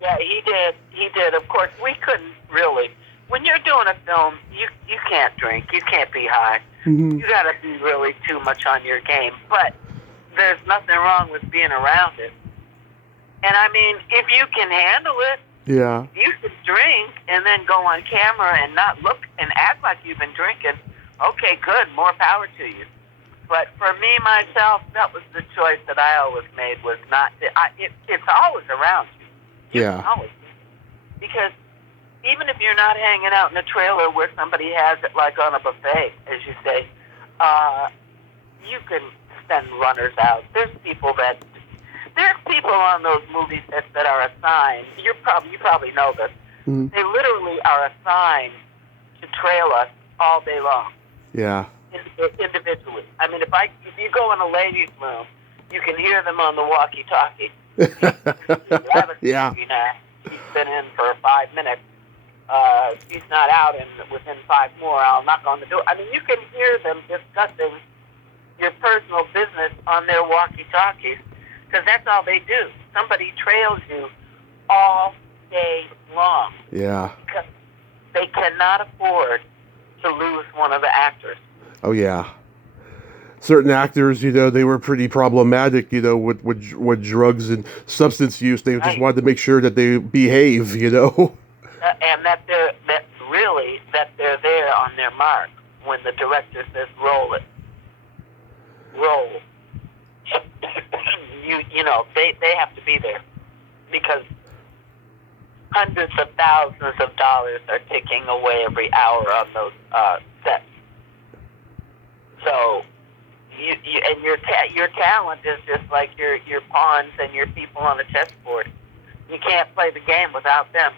Yeah, he did. He did. Of course, we couldn't really. When you're doing a film, you can't drink. You can't be high. Mm-hmm. You got to be really too much on your game. But there's nothing wrong with being around it. And I mean, if you can handle it, yeah, you can drink and then go on camera and not look and act like you've been drinking. Okay, good. More power to you. But for me, myself, that was the choice that I always made, was not to, it's always around you. Yeah. Always. Because even if you're not hanging out in a trailer where somebody has it like on a buffet, as you say, you can send runners out. There's people on those movie sets that are assigned. You probably know this. Mm-hmm. They literally are assigned to trail us all day long. Yeah. Individually. I mean, if you go in a ladies' room, you can hear them on the walkie-talkie. Yeah. She's been in for 5 minutes. She's not out, and within 5 more, I'll knock on the door. I mean, you can hear them discussing your personal business on their walkie-talkies, because that's all they do. Somebody trails you all day long. Yeah. Because they cannot afford to lose one of the actors. Oh, yeah. Certain actors, you know, they were pretty problematic, you know, with drugs and substance use. They just wanted to make sure that they behave, you know. And that they're there on their mark when the director says roll it. Roll. You know, they have to be there because hundreds of thousands of dollars are ticking away every hour on those sets. So, and your talent is just like your pawns and your people on the chessboard. You can't play the game without them.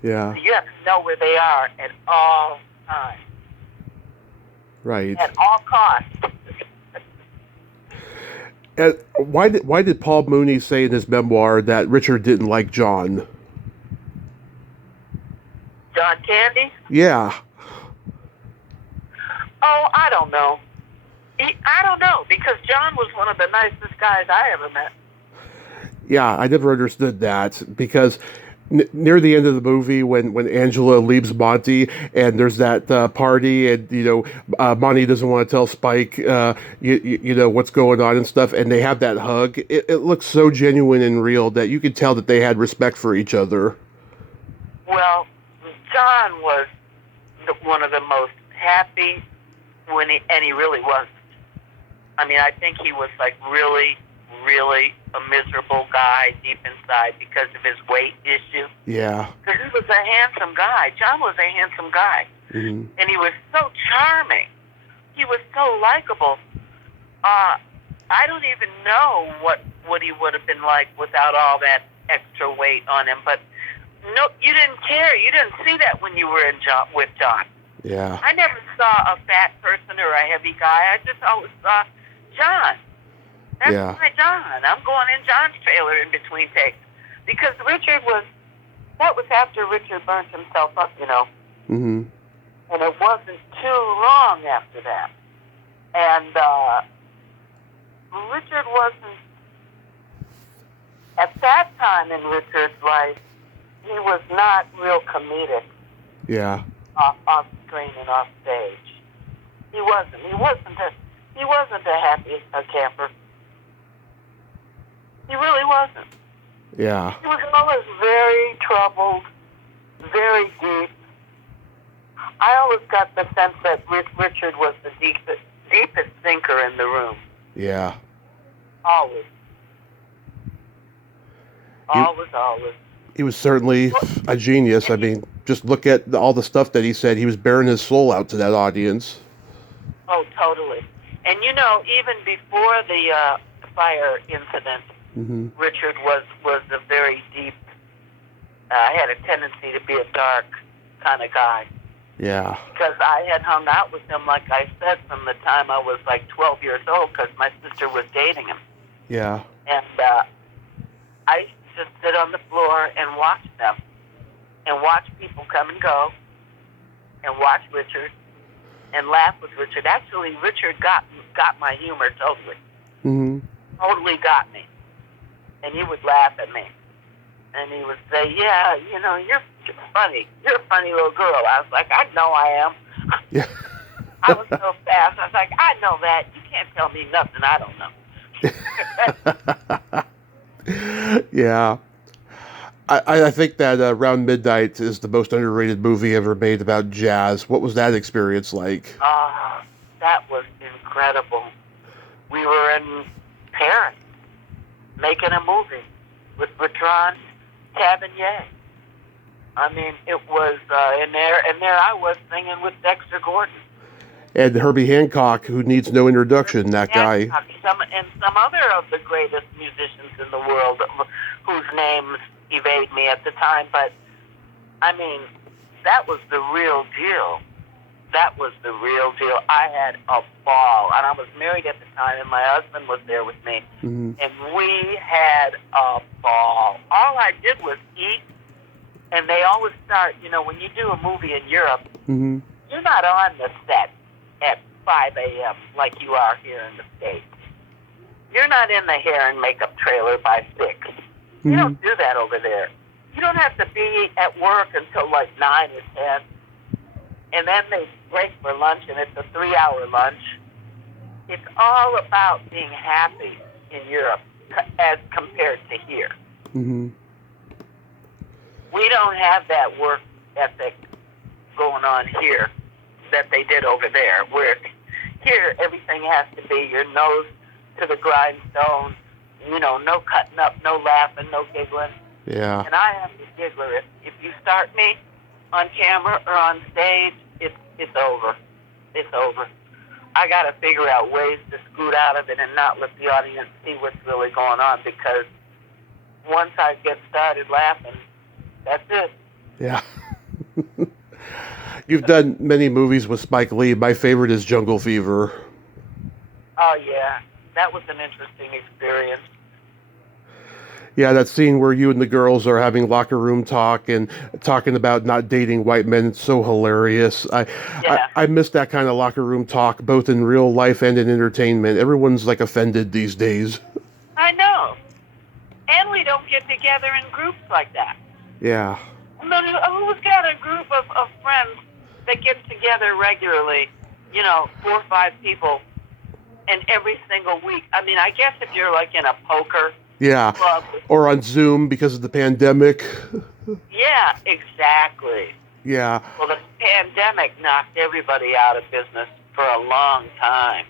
Yeah. So you have to know where they are at all times. Right. At all costs. And why did Paul Mooney say in his memoir that Richard didn't like John? John Candy? Yeah. Oh, I don't know. I don't know, because John was one of the nicest guys I ever met. Yeah, I never understood that, because near the end of the movie when Angela leaves Monty and there's that party and Monty doesn't want to tell Spike what's going on and stuff and they have that hug. It looks so genuine and real that you could tell that they had respect for each other. Well, John was one of the most happy and he really wasn't. I mean, I think he was like really a miserable guy deep inside because of his weight issue. Yeah. Because he was a handsome guy. John was a handsome guy. Mm-hmm. And he was so charming. He was so likable. I don't even know what he would have been like without all that extra weight on him. But no, you didn't care. You didn't see that when you were with John. Yeah. I never saw a fat person or a heavy guy. I just always saw John. That's my John. I'm going in John's trailer in between takes. Because that was after Richard burnt himself up, Mm-hmm. And it wasn't too long after that. And Richard wasn't, at that time in Richard's life, he was not real comedic. Yeah. Off screen and off stage. He wasn't. He wasn't a happy camper. He really wasn't. Yeah. He was always very troubled, very deep. I always got the sense that Richard was the deepest thinker in the room. Yeah. Always. Always. He was certainly a genius. I mean, just look at all the stuff that he said. He was bearing his soul out to that audience. Oh, totally. And even before the fire incident, mm-hmm. Richard was a very deep, had a tendency to be a dark kind of guy. Yeah. Because I had hung out with him, like I said, from the time I was like 12 years old, because my sister was dating him. Yeah. And I used to just sit on the floor and watch them, and watch people come and go, and watch Richard, and laugh with Richard. Actually, Richard got my humor totally. Mm-hmm. Totally got me. And he would laugh at me. And he would say, yeah, you're funny. You're a funny little girl. I was like, I know I am. Yeah. I was so fast. I was like, I know that. You can't tell me nothing I don't know. Yeah. I think that Around Midnight is the most underrated movie ever made about jazz. What was that experience like? That was incredible. We were in Paris making a movie with Bertrand Tavernier. I mean, it was and there I was singing with Dexter Gordon. And Herbie Hancock, who needs no introduction, that guy. And some other of the greatest musicians in the world whose names evade me at the time. But, I mean, that was the real deal. That was the real deal. I had a ball. And I was married at the time, and my husband was there with me. Mm-hmm. And we had a ball. All I did was eat. And they always start, when you do a movie in Europe, mm-hmm. you're not on the set at 5 a.m. like you are here in the States. You're not in the hair and makeup trailer by 6. Mm-hmm. You don't do that over there. You don't have to be at work until like 9 or 10. And then they break for lunch, and it's a 3-hour lunch. It's all about being happy in Europe as compared to here. Mm-hmm. We don't have that work ethic going on here that they did over there, where here everything has to be your nose to the grindstone, no cutting up, no laughing, no giggling. Yeah. And I am the giggler. If you start me on camera or on stage, it's over. It's over. I got to figure out ways to scoot out of it and not let the audience see what's really going on, because once I get started laughing, that's it. Yeah. You've done many movies with Spike Lee. My favorite is Jungle Fever. Oh, yeah. That was an interesting experience. Yeah, that scene where you and the girls are having locker room talk and talking about not dating white men. It's so hilarious. I miss that kind of locker room talk, both in real life and in entertainment. Everyone's like offended these days. I know. And we don't get together in groups like that. Yeah. Who's got a group of friends that get together regularly, 4 or 5 people, and every single week? I mean, I guess if you're like in a poker Yeah. club. Or on Zoom because of the pandemic. Yeah, exactly. Yeah. Well, the pandemic knocked everybody out of business for a long time.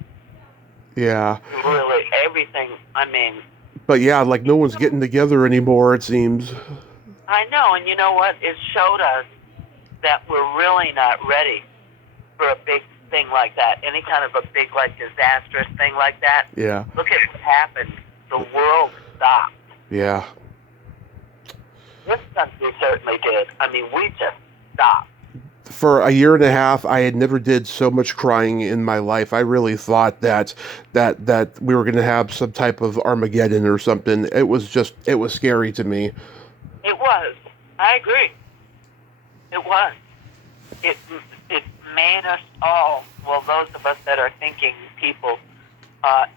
Yeah. Really, everything. I mean, But yeah, like no one's getting together anymore, it seems. I know, and you know what? It showed us that we're really not ready for a big thing like that. Any kind of a big, like, disastrous thing like that. Yeah. Look at what happened. The world stopped. Yeah. This country certainly did. I mean, we just stopped. For a year and a half, I had never did so much crying in my life. I really thought that we were going to have some type of Armageddon or something. It was scary to me. It was. I agree. It was. It made us all, well, those of us that are thinking people,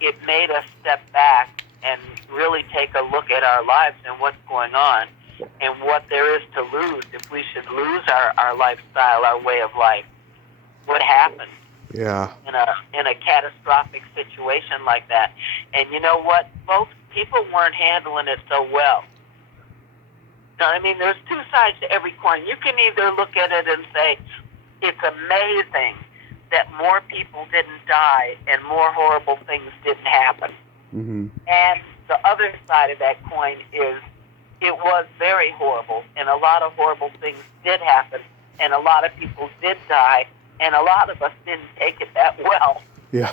it made us step back and really take a look at our lives and what's going on and what there is to lose if we should lose our lifestyle, our way of life. What happened? Yeah. In a catastrophic situation like that. And you know what, folks? People weren't handling it so well. I mean, there's 2 sides to every coin. You can either look at it and say, it's amazing that more people didn't die and more horrible things didn't happen. Mm-hmm. And the other side of that coin is it was very horrible, and a lot of horrible things did happen, and a lot of people did die, and a lot of us didn't take it that well. Yeah.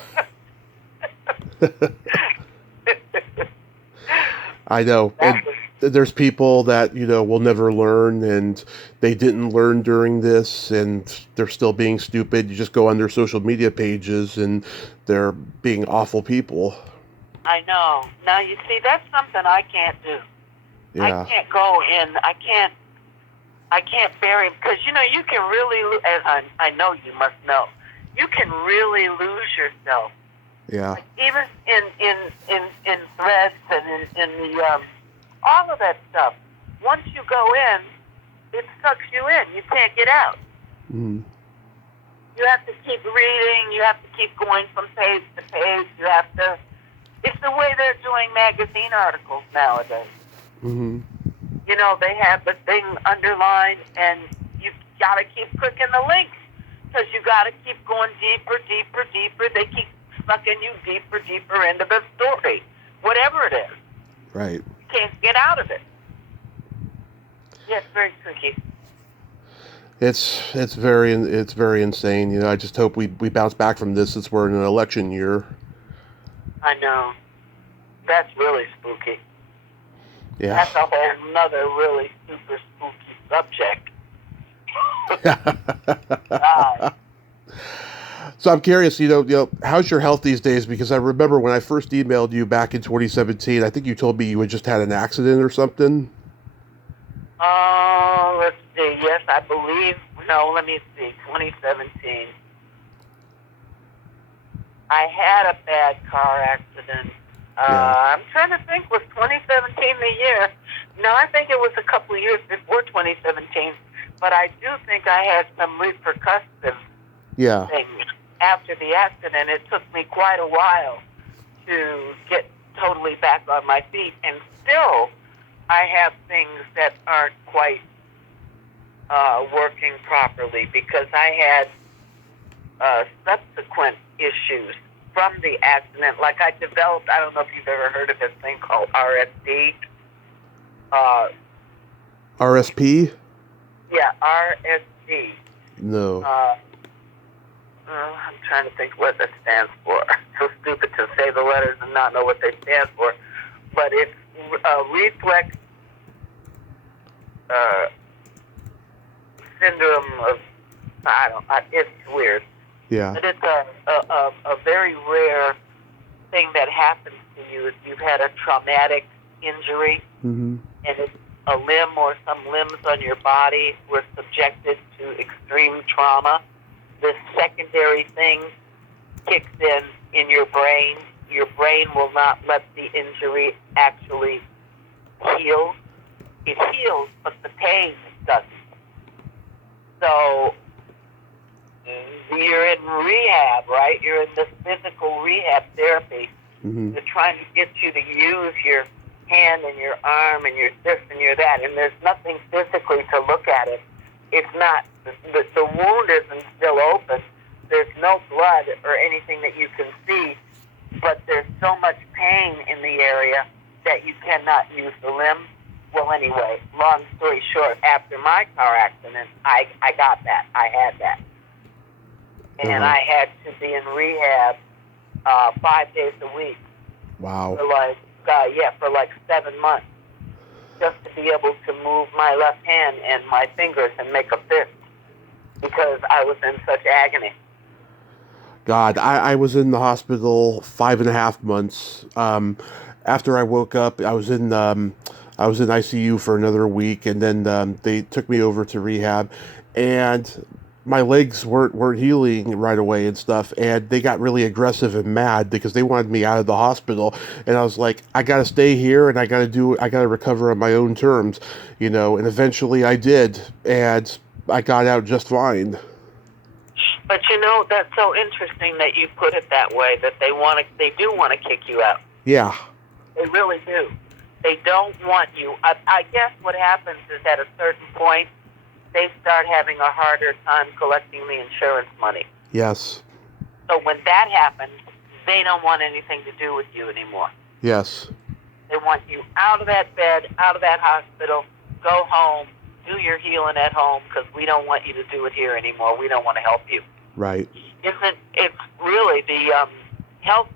I know. And there's people that, will never learn, and they didn't learn during this, and they're still being stupid. You just go on their social media pages, and they're being awful people. I know. Now, you see, that's something I can't do. Yeah. I can't go in. I can't bury, because, you can really, as I know you must know, you can really lose yourself. Yeah. Like even in threads and in the all of that stuff. Once you go in, it sucks you in. You can't get out. Mm-hmm. You have to keep reading. You have to keep going from page to page. You have to. It's the way they're doing magazine articles nowadays. Mm-hmm. They have the thing underlined, and you got to keep clicking the links because you got to keep going deeper, deeper, deeper. They keep sucking you deeper, deeper into the story, whatever it is. Right. You can't get out of it. Yeah, it's very tricky. It's very insane. I just hope we bounce back from this since we're in an election year. I know. That's really spooky. Yeah. That's a whole nother really super spooky subject. God. So I'm curious, how's your health these days? Because I remember when I first emailed you back in 2017, I think you told me you had just had an accident or something. Let's see. Yes, I believe. No, let me see. 2017. I had a bad car accident. I'm trying to think. Was 2017 the year? No, I think it was a couple of years before 2017. But I do think I had some repercussive things after the accident. It took me quite a while to get totally back on my feet. And still, I have things that aren't quite working properly because I had subsequent issues from the accident. Like I developed, I don't know if you've ever heard of this thing called RSD. RSP? Yeah, RSD. No. I'm trying to think what that stands for. So stupid to say the letters and not know what they stand for. But it's reflex syndrome of, it's weird. Yeah. But it's a very rare thing that happens to you if you've had a traumatic injury, Mm-hmm. and it's a limb or some limbs on your body were subjected to extreme trauma. This secondary thing kicks in your brain. Your brain will not let the injury actually heal. it heals, but the pain doesn't. So you're in rehab, right? You're in this physical rehab therapy. Mm-hmm. They're trying to get you to use your hand and your arm and your this and your that, and there's nothing physically to look at it. It's not, the wound isn't still open. There's no blood or anything that you can see, but there's so much pain in the area that you cannot use the limb. Well, anyway, long story short, after my car accident, I got that. I had that. And I had to be in rehab 5 days a week. Wow. For like 7 months, just to be able to move my left hand and my fingers and make a fist, because I was in such agony. God, I was in the hospital 5.5 months. After I woke up, I was in ICU for another week, and then they took me over to rehab, and my legs weren't healing right away and stuff, and they got really aggressive and mad because they wanted me out of the hospital, and I was like, I gotta stay here, and I gotta recover on my own terms, and eventually I did, and I got out just fine. But that's so interesting that you put it that way, that they do want to kick you out. Yeah. They really do. They don't want you. I guess what happens is at a certain point, they start having a harder time collecting the insurance money. Yes. So when that happens, they don't want anything to do with you anymore. Yes. They want you out of that bed, out of that hospital, go home, do your healing at home, because we don't want you to do it here anymore. We don't want to help you. Right. It's really the health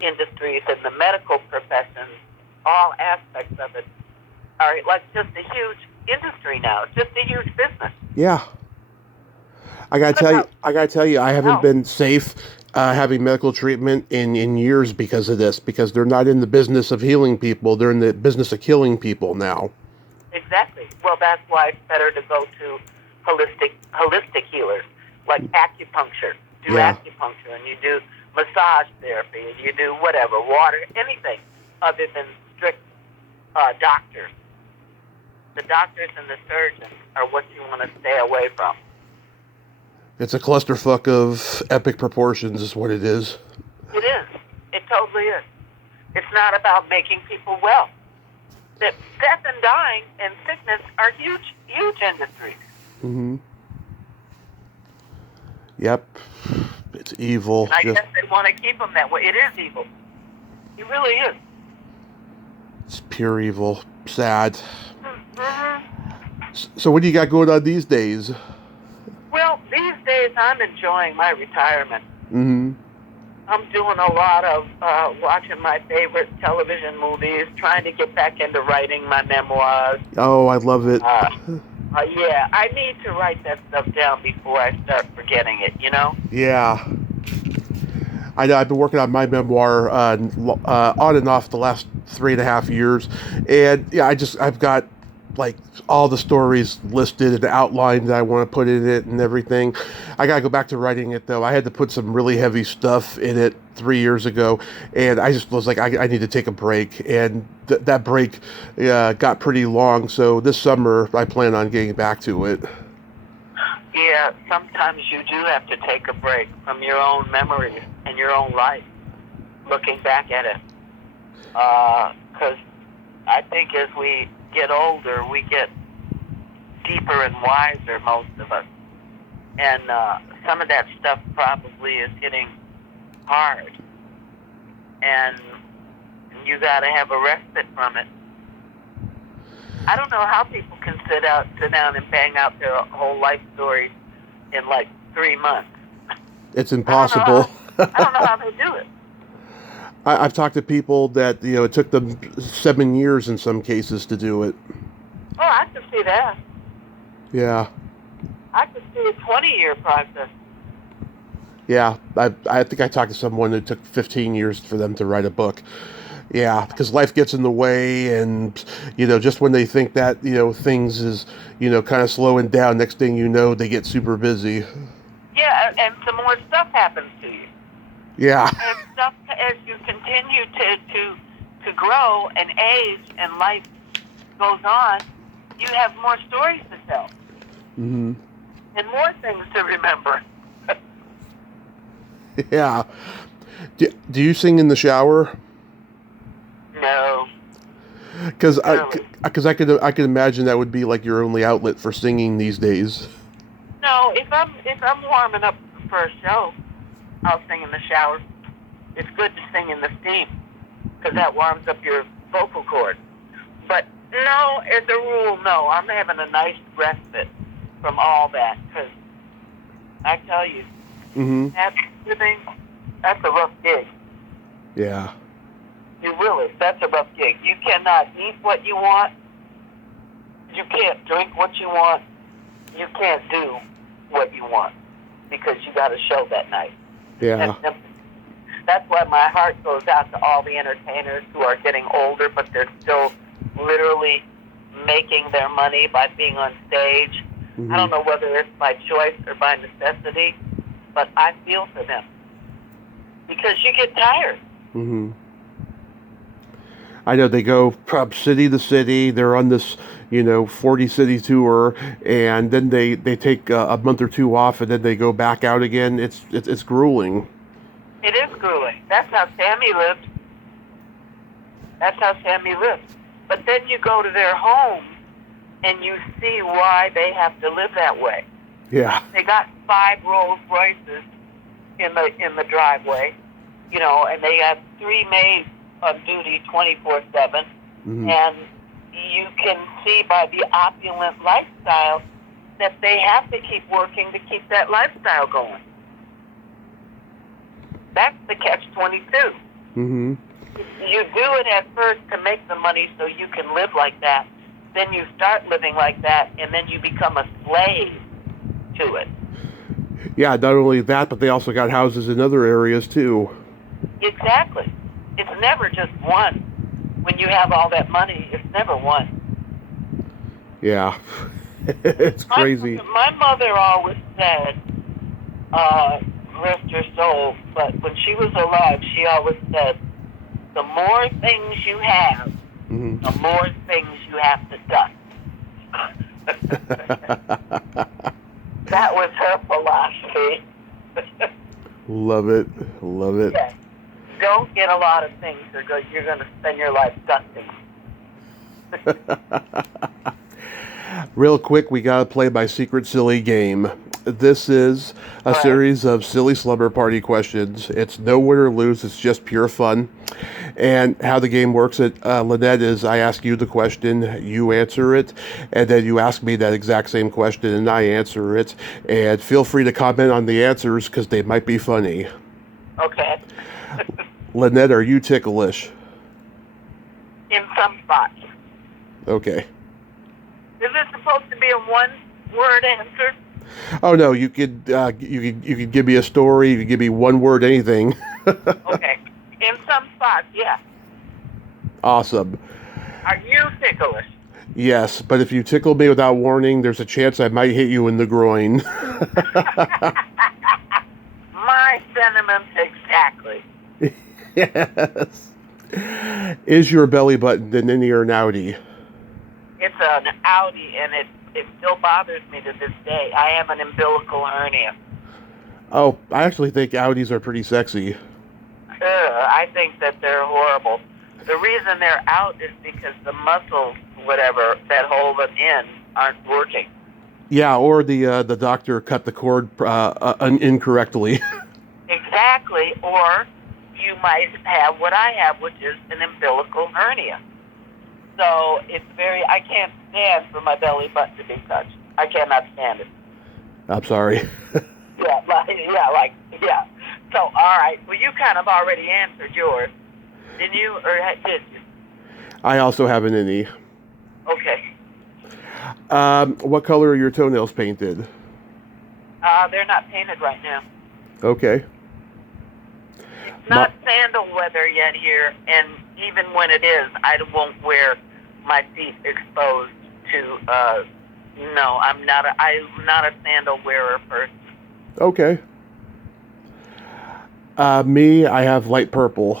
industries and the medical professions, all aspects of it, are like just a huge industry now. It's just a huge business. Yeah. I gotta tell you, I haven't been safe having medical treatment in years because of this, because they're not in the business of healing people. They're in the business of killing people now. Exactly. Well, that's why it's better to go to holistic healers, like acupuncture. Do acupuncture, and you do massage therapy, and you do whatever, water, anything other than strict doctors. The doctors and the surgeons are what you want to stay away from. It's a clusterfuck of epic proportions is what it is. It is. It totally is. It's not about making people well. Death and dying and sickness are huge, huge industries. Mm-hmm. Yep. It's evil. And I guess they want to keep them that way. It is evil. It really is. It's pure evil. Sad. Mm-hmm. So what do you got going on these days? Well, these days I'm enjoying my retirement. Mm-hmm. I'm doing a lot of watching my favorite television movies, trying to get back into writing my memoirs. Oh, I love it. Yeah, I need to write that stuff down before I start forgetting it, Yeah. I know I've been working on my memoir on and off the last 3.5 years, and yeah, I've got like all the stories listed and outlined that I want to put in it and everything. I gotta go back to writing it though. I had to put some really heavy stuff in it 3 years ago, and I just was like, I need to take a break, and that break got pretty long. So this summer I plan on getting back to it. Yeah, sometimes you do have to take a break from your own memories and your own life, looking back at it. Because I think as we get older, we get deeper and wiser, most of us. And some of that stuff probably is hitting hard. And you got to have a respite from it. I don't know how people can sit down and bang out their whole life stories in like 3 months. It's impossible. I don't know how they do it. I've talked to people that it took them 7 years in some cases to do it. Oh, I can see that. Yeah. I can see a 20-year process. Yeah, I think I talked to someone that took 15 years for them to write a book. Yeah, because life gets in the way, and just when they think that things is kind of slowing down, next thing you know, they get super busy. Yeah, and some more stuff happens to you. Yeah. And stuff as you continue to grow and age, and life goes on, you have more stories to tell Mm-hmm. and more things to remember. Yeah. Do you sing in the shower? No, Because really. I could imagine that would be like your only outlet for singing these days. No, if I'm warming up for a show, I'll sing in the shower. It's good to sing in the steam because that warms up your vocal cords. But no, as a rule, no. I'm having a nice respite from all that because I tell you, Mm-hmm. that's a rough gig. Yeah. That's a rough gig. You cannot eat what you want. You can't drink what you want. You can't do what you want because you got a show that night. Yeah. That's why my heart goes out to all the entertainers who are getting older, but they're still literally making their money by being on stage. Mm-hmm. I don't know whether it's by choice or by necessity, but I feel for them because you get tired. Mm-hmm. I know they go from city to city. They're on this, 40 city tour, and then they take a month or two off, and then they go back out again. It's grueling. It is grueling. That's how Sammy lived. But then you go to their home, and you see why they have to live that way. Yeah. They got 5 Rolls Royces in the driveway, and they have 3 maids on duty 24/7, Mm-hmm. and you can see by the opulent lifestyle that they have to keep working to keep that lifestyle going. That's the catch-22. Mm-hmm. You do it at first to make the money so you can live like that. Then you start living like that, and then you become a slave to it. Yeah, not only that, but they also got houses in other areas too. Exactly. It's never just one. When you have all that money, it's never one. Yeah. It's crazy. My mother always said, rest her soul, but when she was alive, she always said, the more things you have, Mm-hmm. the more things you have to dust. That was her philosophy. Love it. Yes. Don't get a lot of things or you're going to spend your life dusting. Real quick, we gotta play my secret silly game. This is a series of silly slumber party questions. It's no win or lose, it's just pure fun. And how the game works at Lonette is I ask you the question, you answer it, and then you ask me that exact same question and I answer it. And feel free to comment on the answers because they might be funny. Okay. Lonette, are you ticklish? In some spots. Okay. Is it supposed to be a one-word answer? Oh no, you could give me a story, you could give me one word, anything. Okay. In some spots, yeah. Awesome. Are you ticklish? Yes, but if you tickle me without warning, there's a chance I might hit you in the groin. My sentiments exactly. Yes. Is your belly button an innie or an outie? It's an outie, and it still bothers me to this day. I have an umbilical hernia. Oh, I actually think outies are pretty sexy. I think that they're horrible. The reason they're out is because the muscles, whatever, that hold them in aren't working. Yeah, or the doctor cut the cord incorrectly. Exactly, or you might have what I have, which is an umbilical hernia. So I can't stand for my belly button to be touched. I cannot stand it. I'm sorry. Yeah. So, all right. Well, you kind of already answered yours. Didn't you, or did you? I also have an innie. Okay. What color are your toenails painted? They're not painted right now. Okay. It's not sandal weather yet here, and even when it is, I won't wear my feet exposed to. No, I'm not a sandal wearer person. Okay. Me, I have light purple.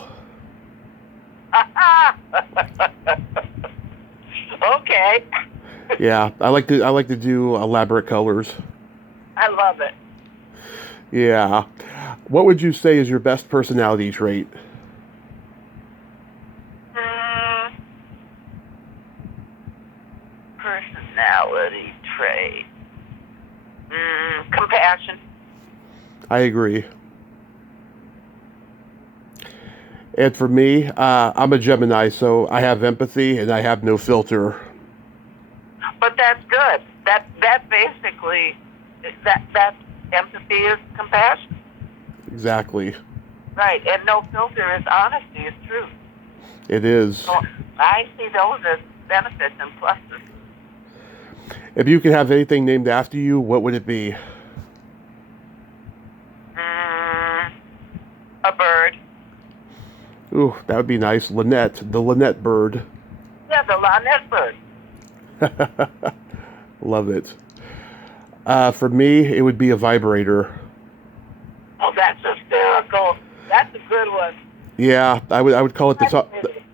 Okay. Yeah, I like to do elaborate colors. I love it. Yeah. What would you say is your best personality trait? Mm, personality trait. Compassion. I agree. And for me, I'm a Gemini, so I have empathy and I have no filter. But that's good. That basically that empathy is compassion. Exactly. Right. And no filter is honesty, is truth. It is. So I see those as benefits and pluses. If you could have anything named after you, what would it be? A bird. Ooh, that would be nice. Lonette, the Lonette bird. Yeah, the Lonette bird. Love it. For me, it would be a vibrator. Oh, that's hysterical. That's a good one. Yeah, I would call it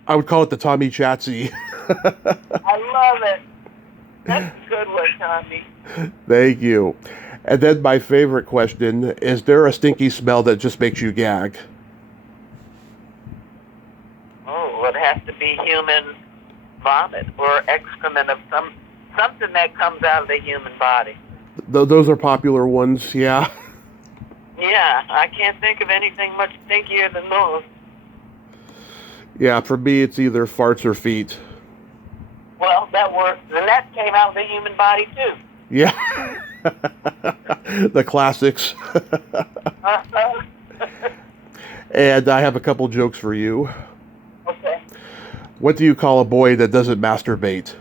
I would call it the Tommy Chatsy. I love it. That's a good one, Tommy. Thank you. And then my favorite question, is there a stinky smell that just makes you gag? Oh, it has to be human vomit or excrement of something that comes out of the human body. Those are popular ones, yeah. Yeah, I can't think of anything much stinkier than those. Yeah, for me it's either farts or feet. Well, that works. And that came out of the human body, too. Yeah. The classics. And I have a couple jokes for you. Okay. What do you call a boy that doesn't masturbate?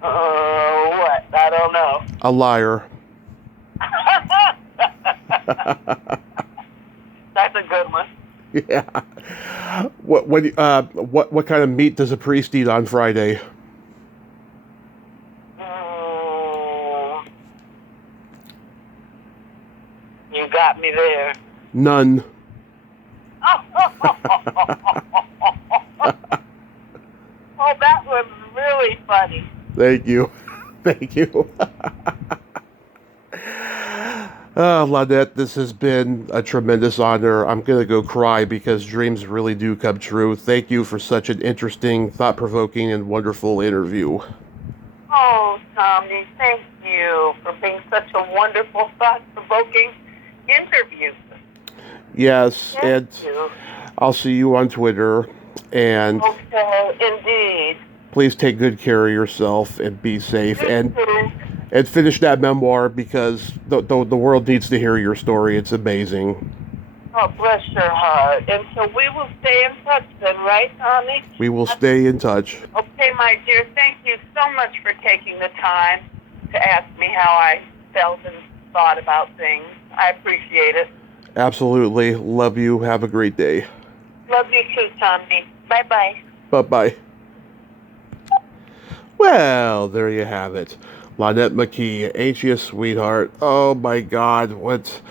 What? I don't know. A liar. That's a good one. Yeah. What kind of meat does a priest eat on Friday? You got me there. None. Oh, that was really funny. Thank you. Thank you. Lonette, this has been a tremendous honor. I'm going to go cry because dreams really do come true. Thank you for such an interesting, thought-provoking, and wonderful interview. Oh, Tommy, thank you for being such a wonderful, thought-provoking interview. Yes, Thank and you. I'll see you on Twitter. And Okay, indeed. please take good care of yourself and be safe. You too. And finish that memoir because the world needs to hear your story. It's amazing. Oh, bless your heart. And so we will stay in touch then, right, Tommy? We will stay in touch. Okay, my dear, thank you so much for taking the time to ask me how I felt and thought about things. I appreciate it. Absolutely. Love you. Have a great day. Love you too, Tommy. Bye-bye. Bye-bye. Well, there you have it. Lonette McKee, ain't you a sweetheart? Oh my God, what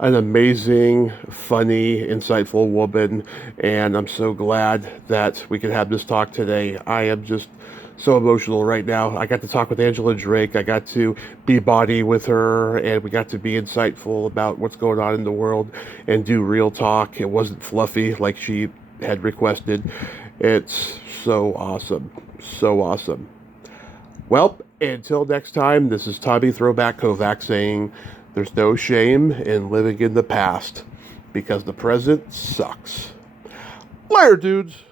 an amazing, funny, insightful woman. And I'm so glad that we could have this talk today. I am just so emotional right now. I got to talk with Angela Drake. I got to be body with her, and we got to be insightful about what's going on in the world and do real talk. It wasn't fluffy like she had requested. It's so awesome. So awesome. Well, until next time, this is Tommy Throwback Kovac saying there's no shame in living in the past because the present sucks. Later, dudes.